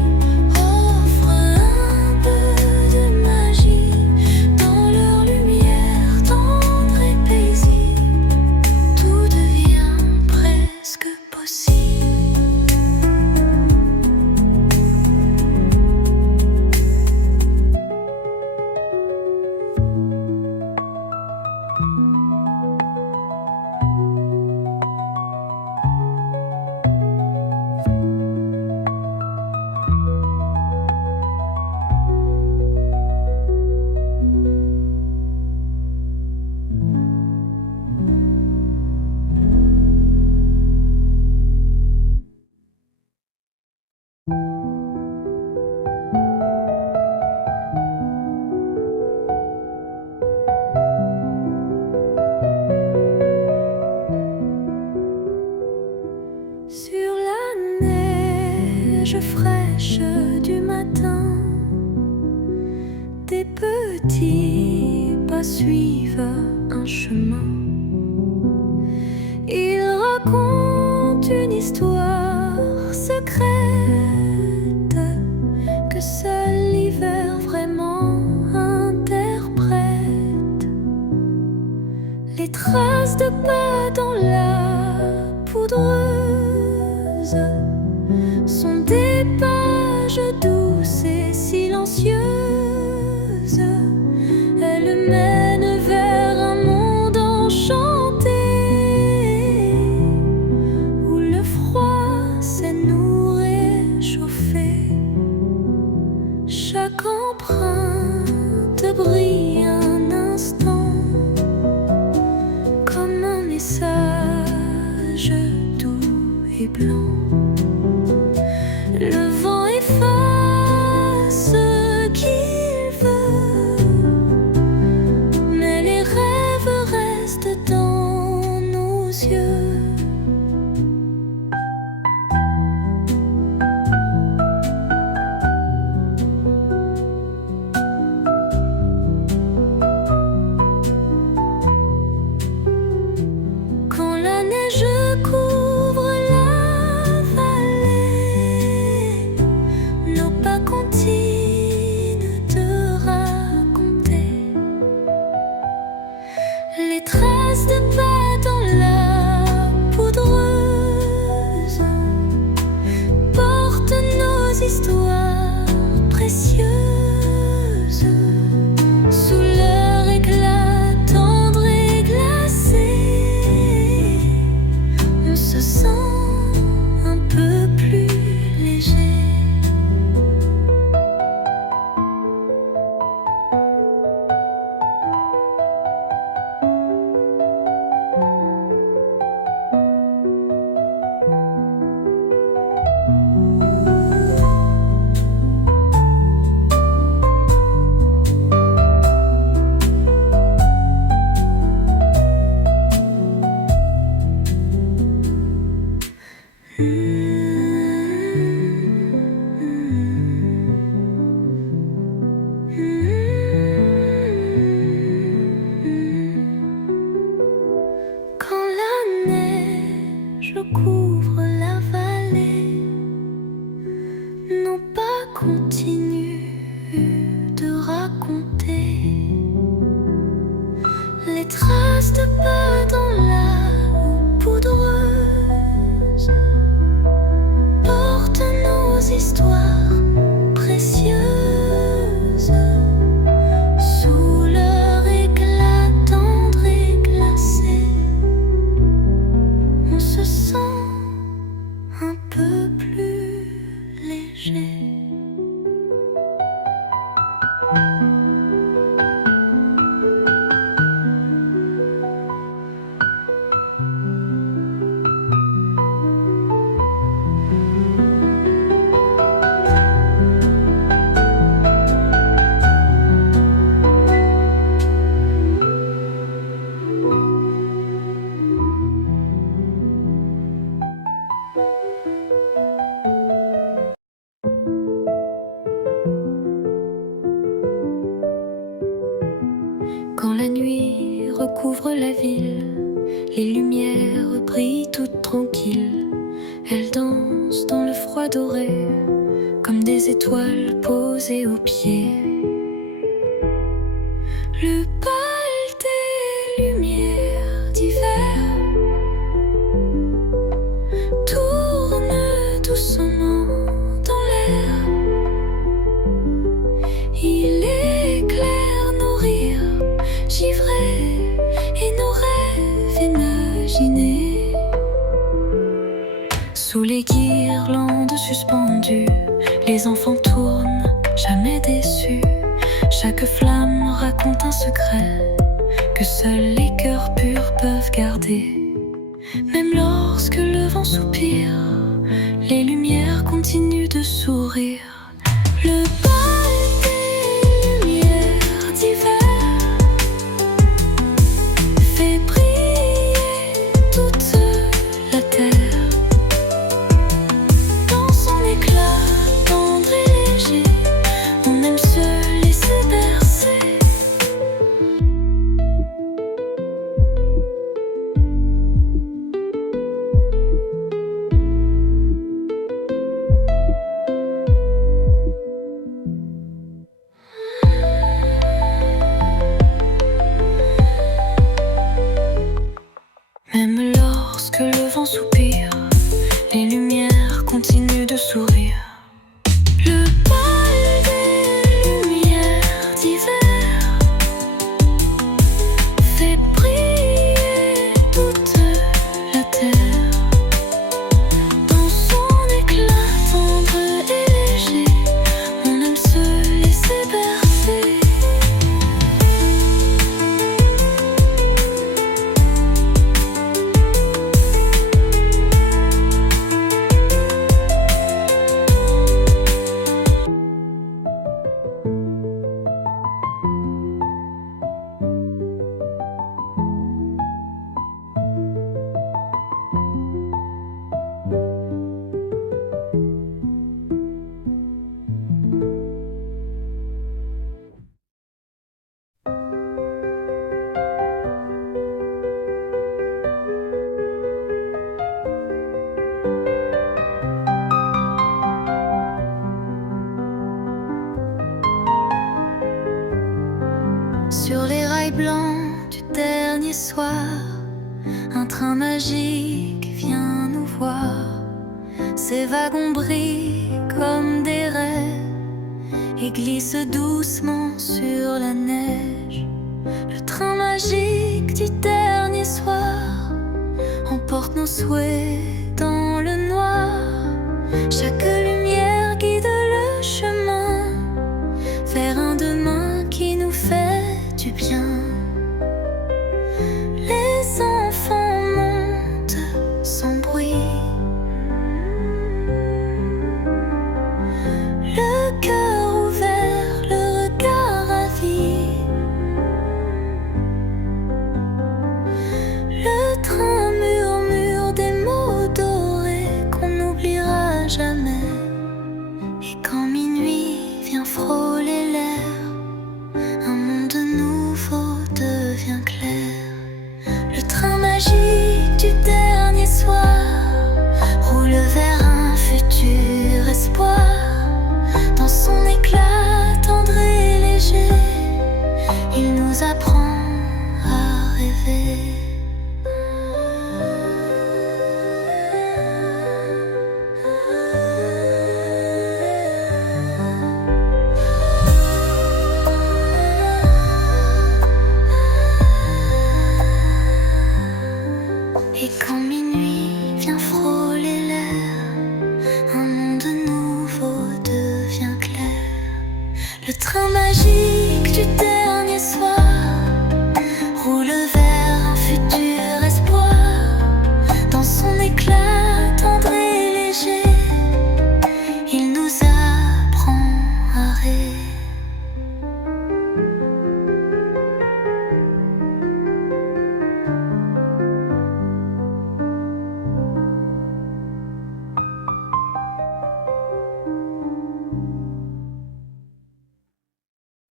offrent un peu de magie. Dans leur lumière tendre et paisible, tout devient presque possible. Sur la neige fraîche du matin, des petits pas suivent un chemin. Ils racontent une histoire secrète que seul l'hiver vraiment interprète. Les traces de pas dans la poudreuse sont des pages douces et silencieuses. Elles mènent vers un monde enchanté où le froid sait nous réchauffer. Chaque empreinte brille un instant comme un message doux et blanc. Le vent efface ce qu'il veut, mais les rêves restent dans nos yeux. Quand la neige couvre la vallée, nos pas continuent de raconter les traces de pas dans la poudreuse portent nos histoires précieuses. Sous leur éclat tendre et glacé, on se sent un peu plus léger. Quand la neige couvre la vallée, nos pas continuent de raconter les traces de pas dans la poudreuse portent nos histoires précieuses. Sous leur éclat tendre et glacé, on se sent un peu plus léger. Quand la nuit recouvrent la ville. Les lumières brillent toutes tranquilles. Elles dansent dans le froid doré, comme des étoiles posées aux pieds. Le bal des lumières d'hiver tourne doucement dans l'air. Il éclaire nos rires givrés et nos rêves imaginés. Sous les guirlandes suspendues, les enfants tournent, jamais déçus. Chaque flamme raconte un secret que seuls les cœurs purs peuvent garder. Même lorsque le vent soupire, les lumières continuent de sourire. Le bal des lumières d'hiver fait briller toute la terre. Dans son éclat tendre et léger, on aime se laisser bercer. Même lorsque le vent soupire, les lumières continuent de sourire. Le bal des lumières d'hiver fait briller toute la terre. Dans son éclat tendre et léger, on aime se laisser bercer. Sur les rails blancs du dernier soir, un train magique vient nous voir. Ses wagons brillent comme des rêves et glissent doucement sur la neige. Le train magique du dernier soir emporte nos souhaits dans le noir. Chaque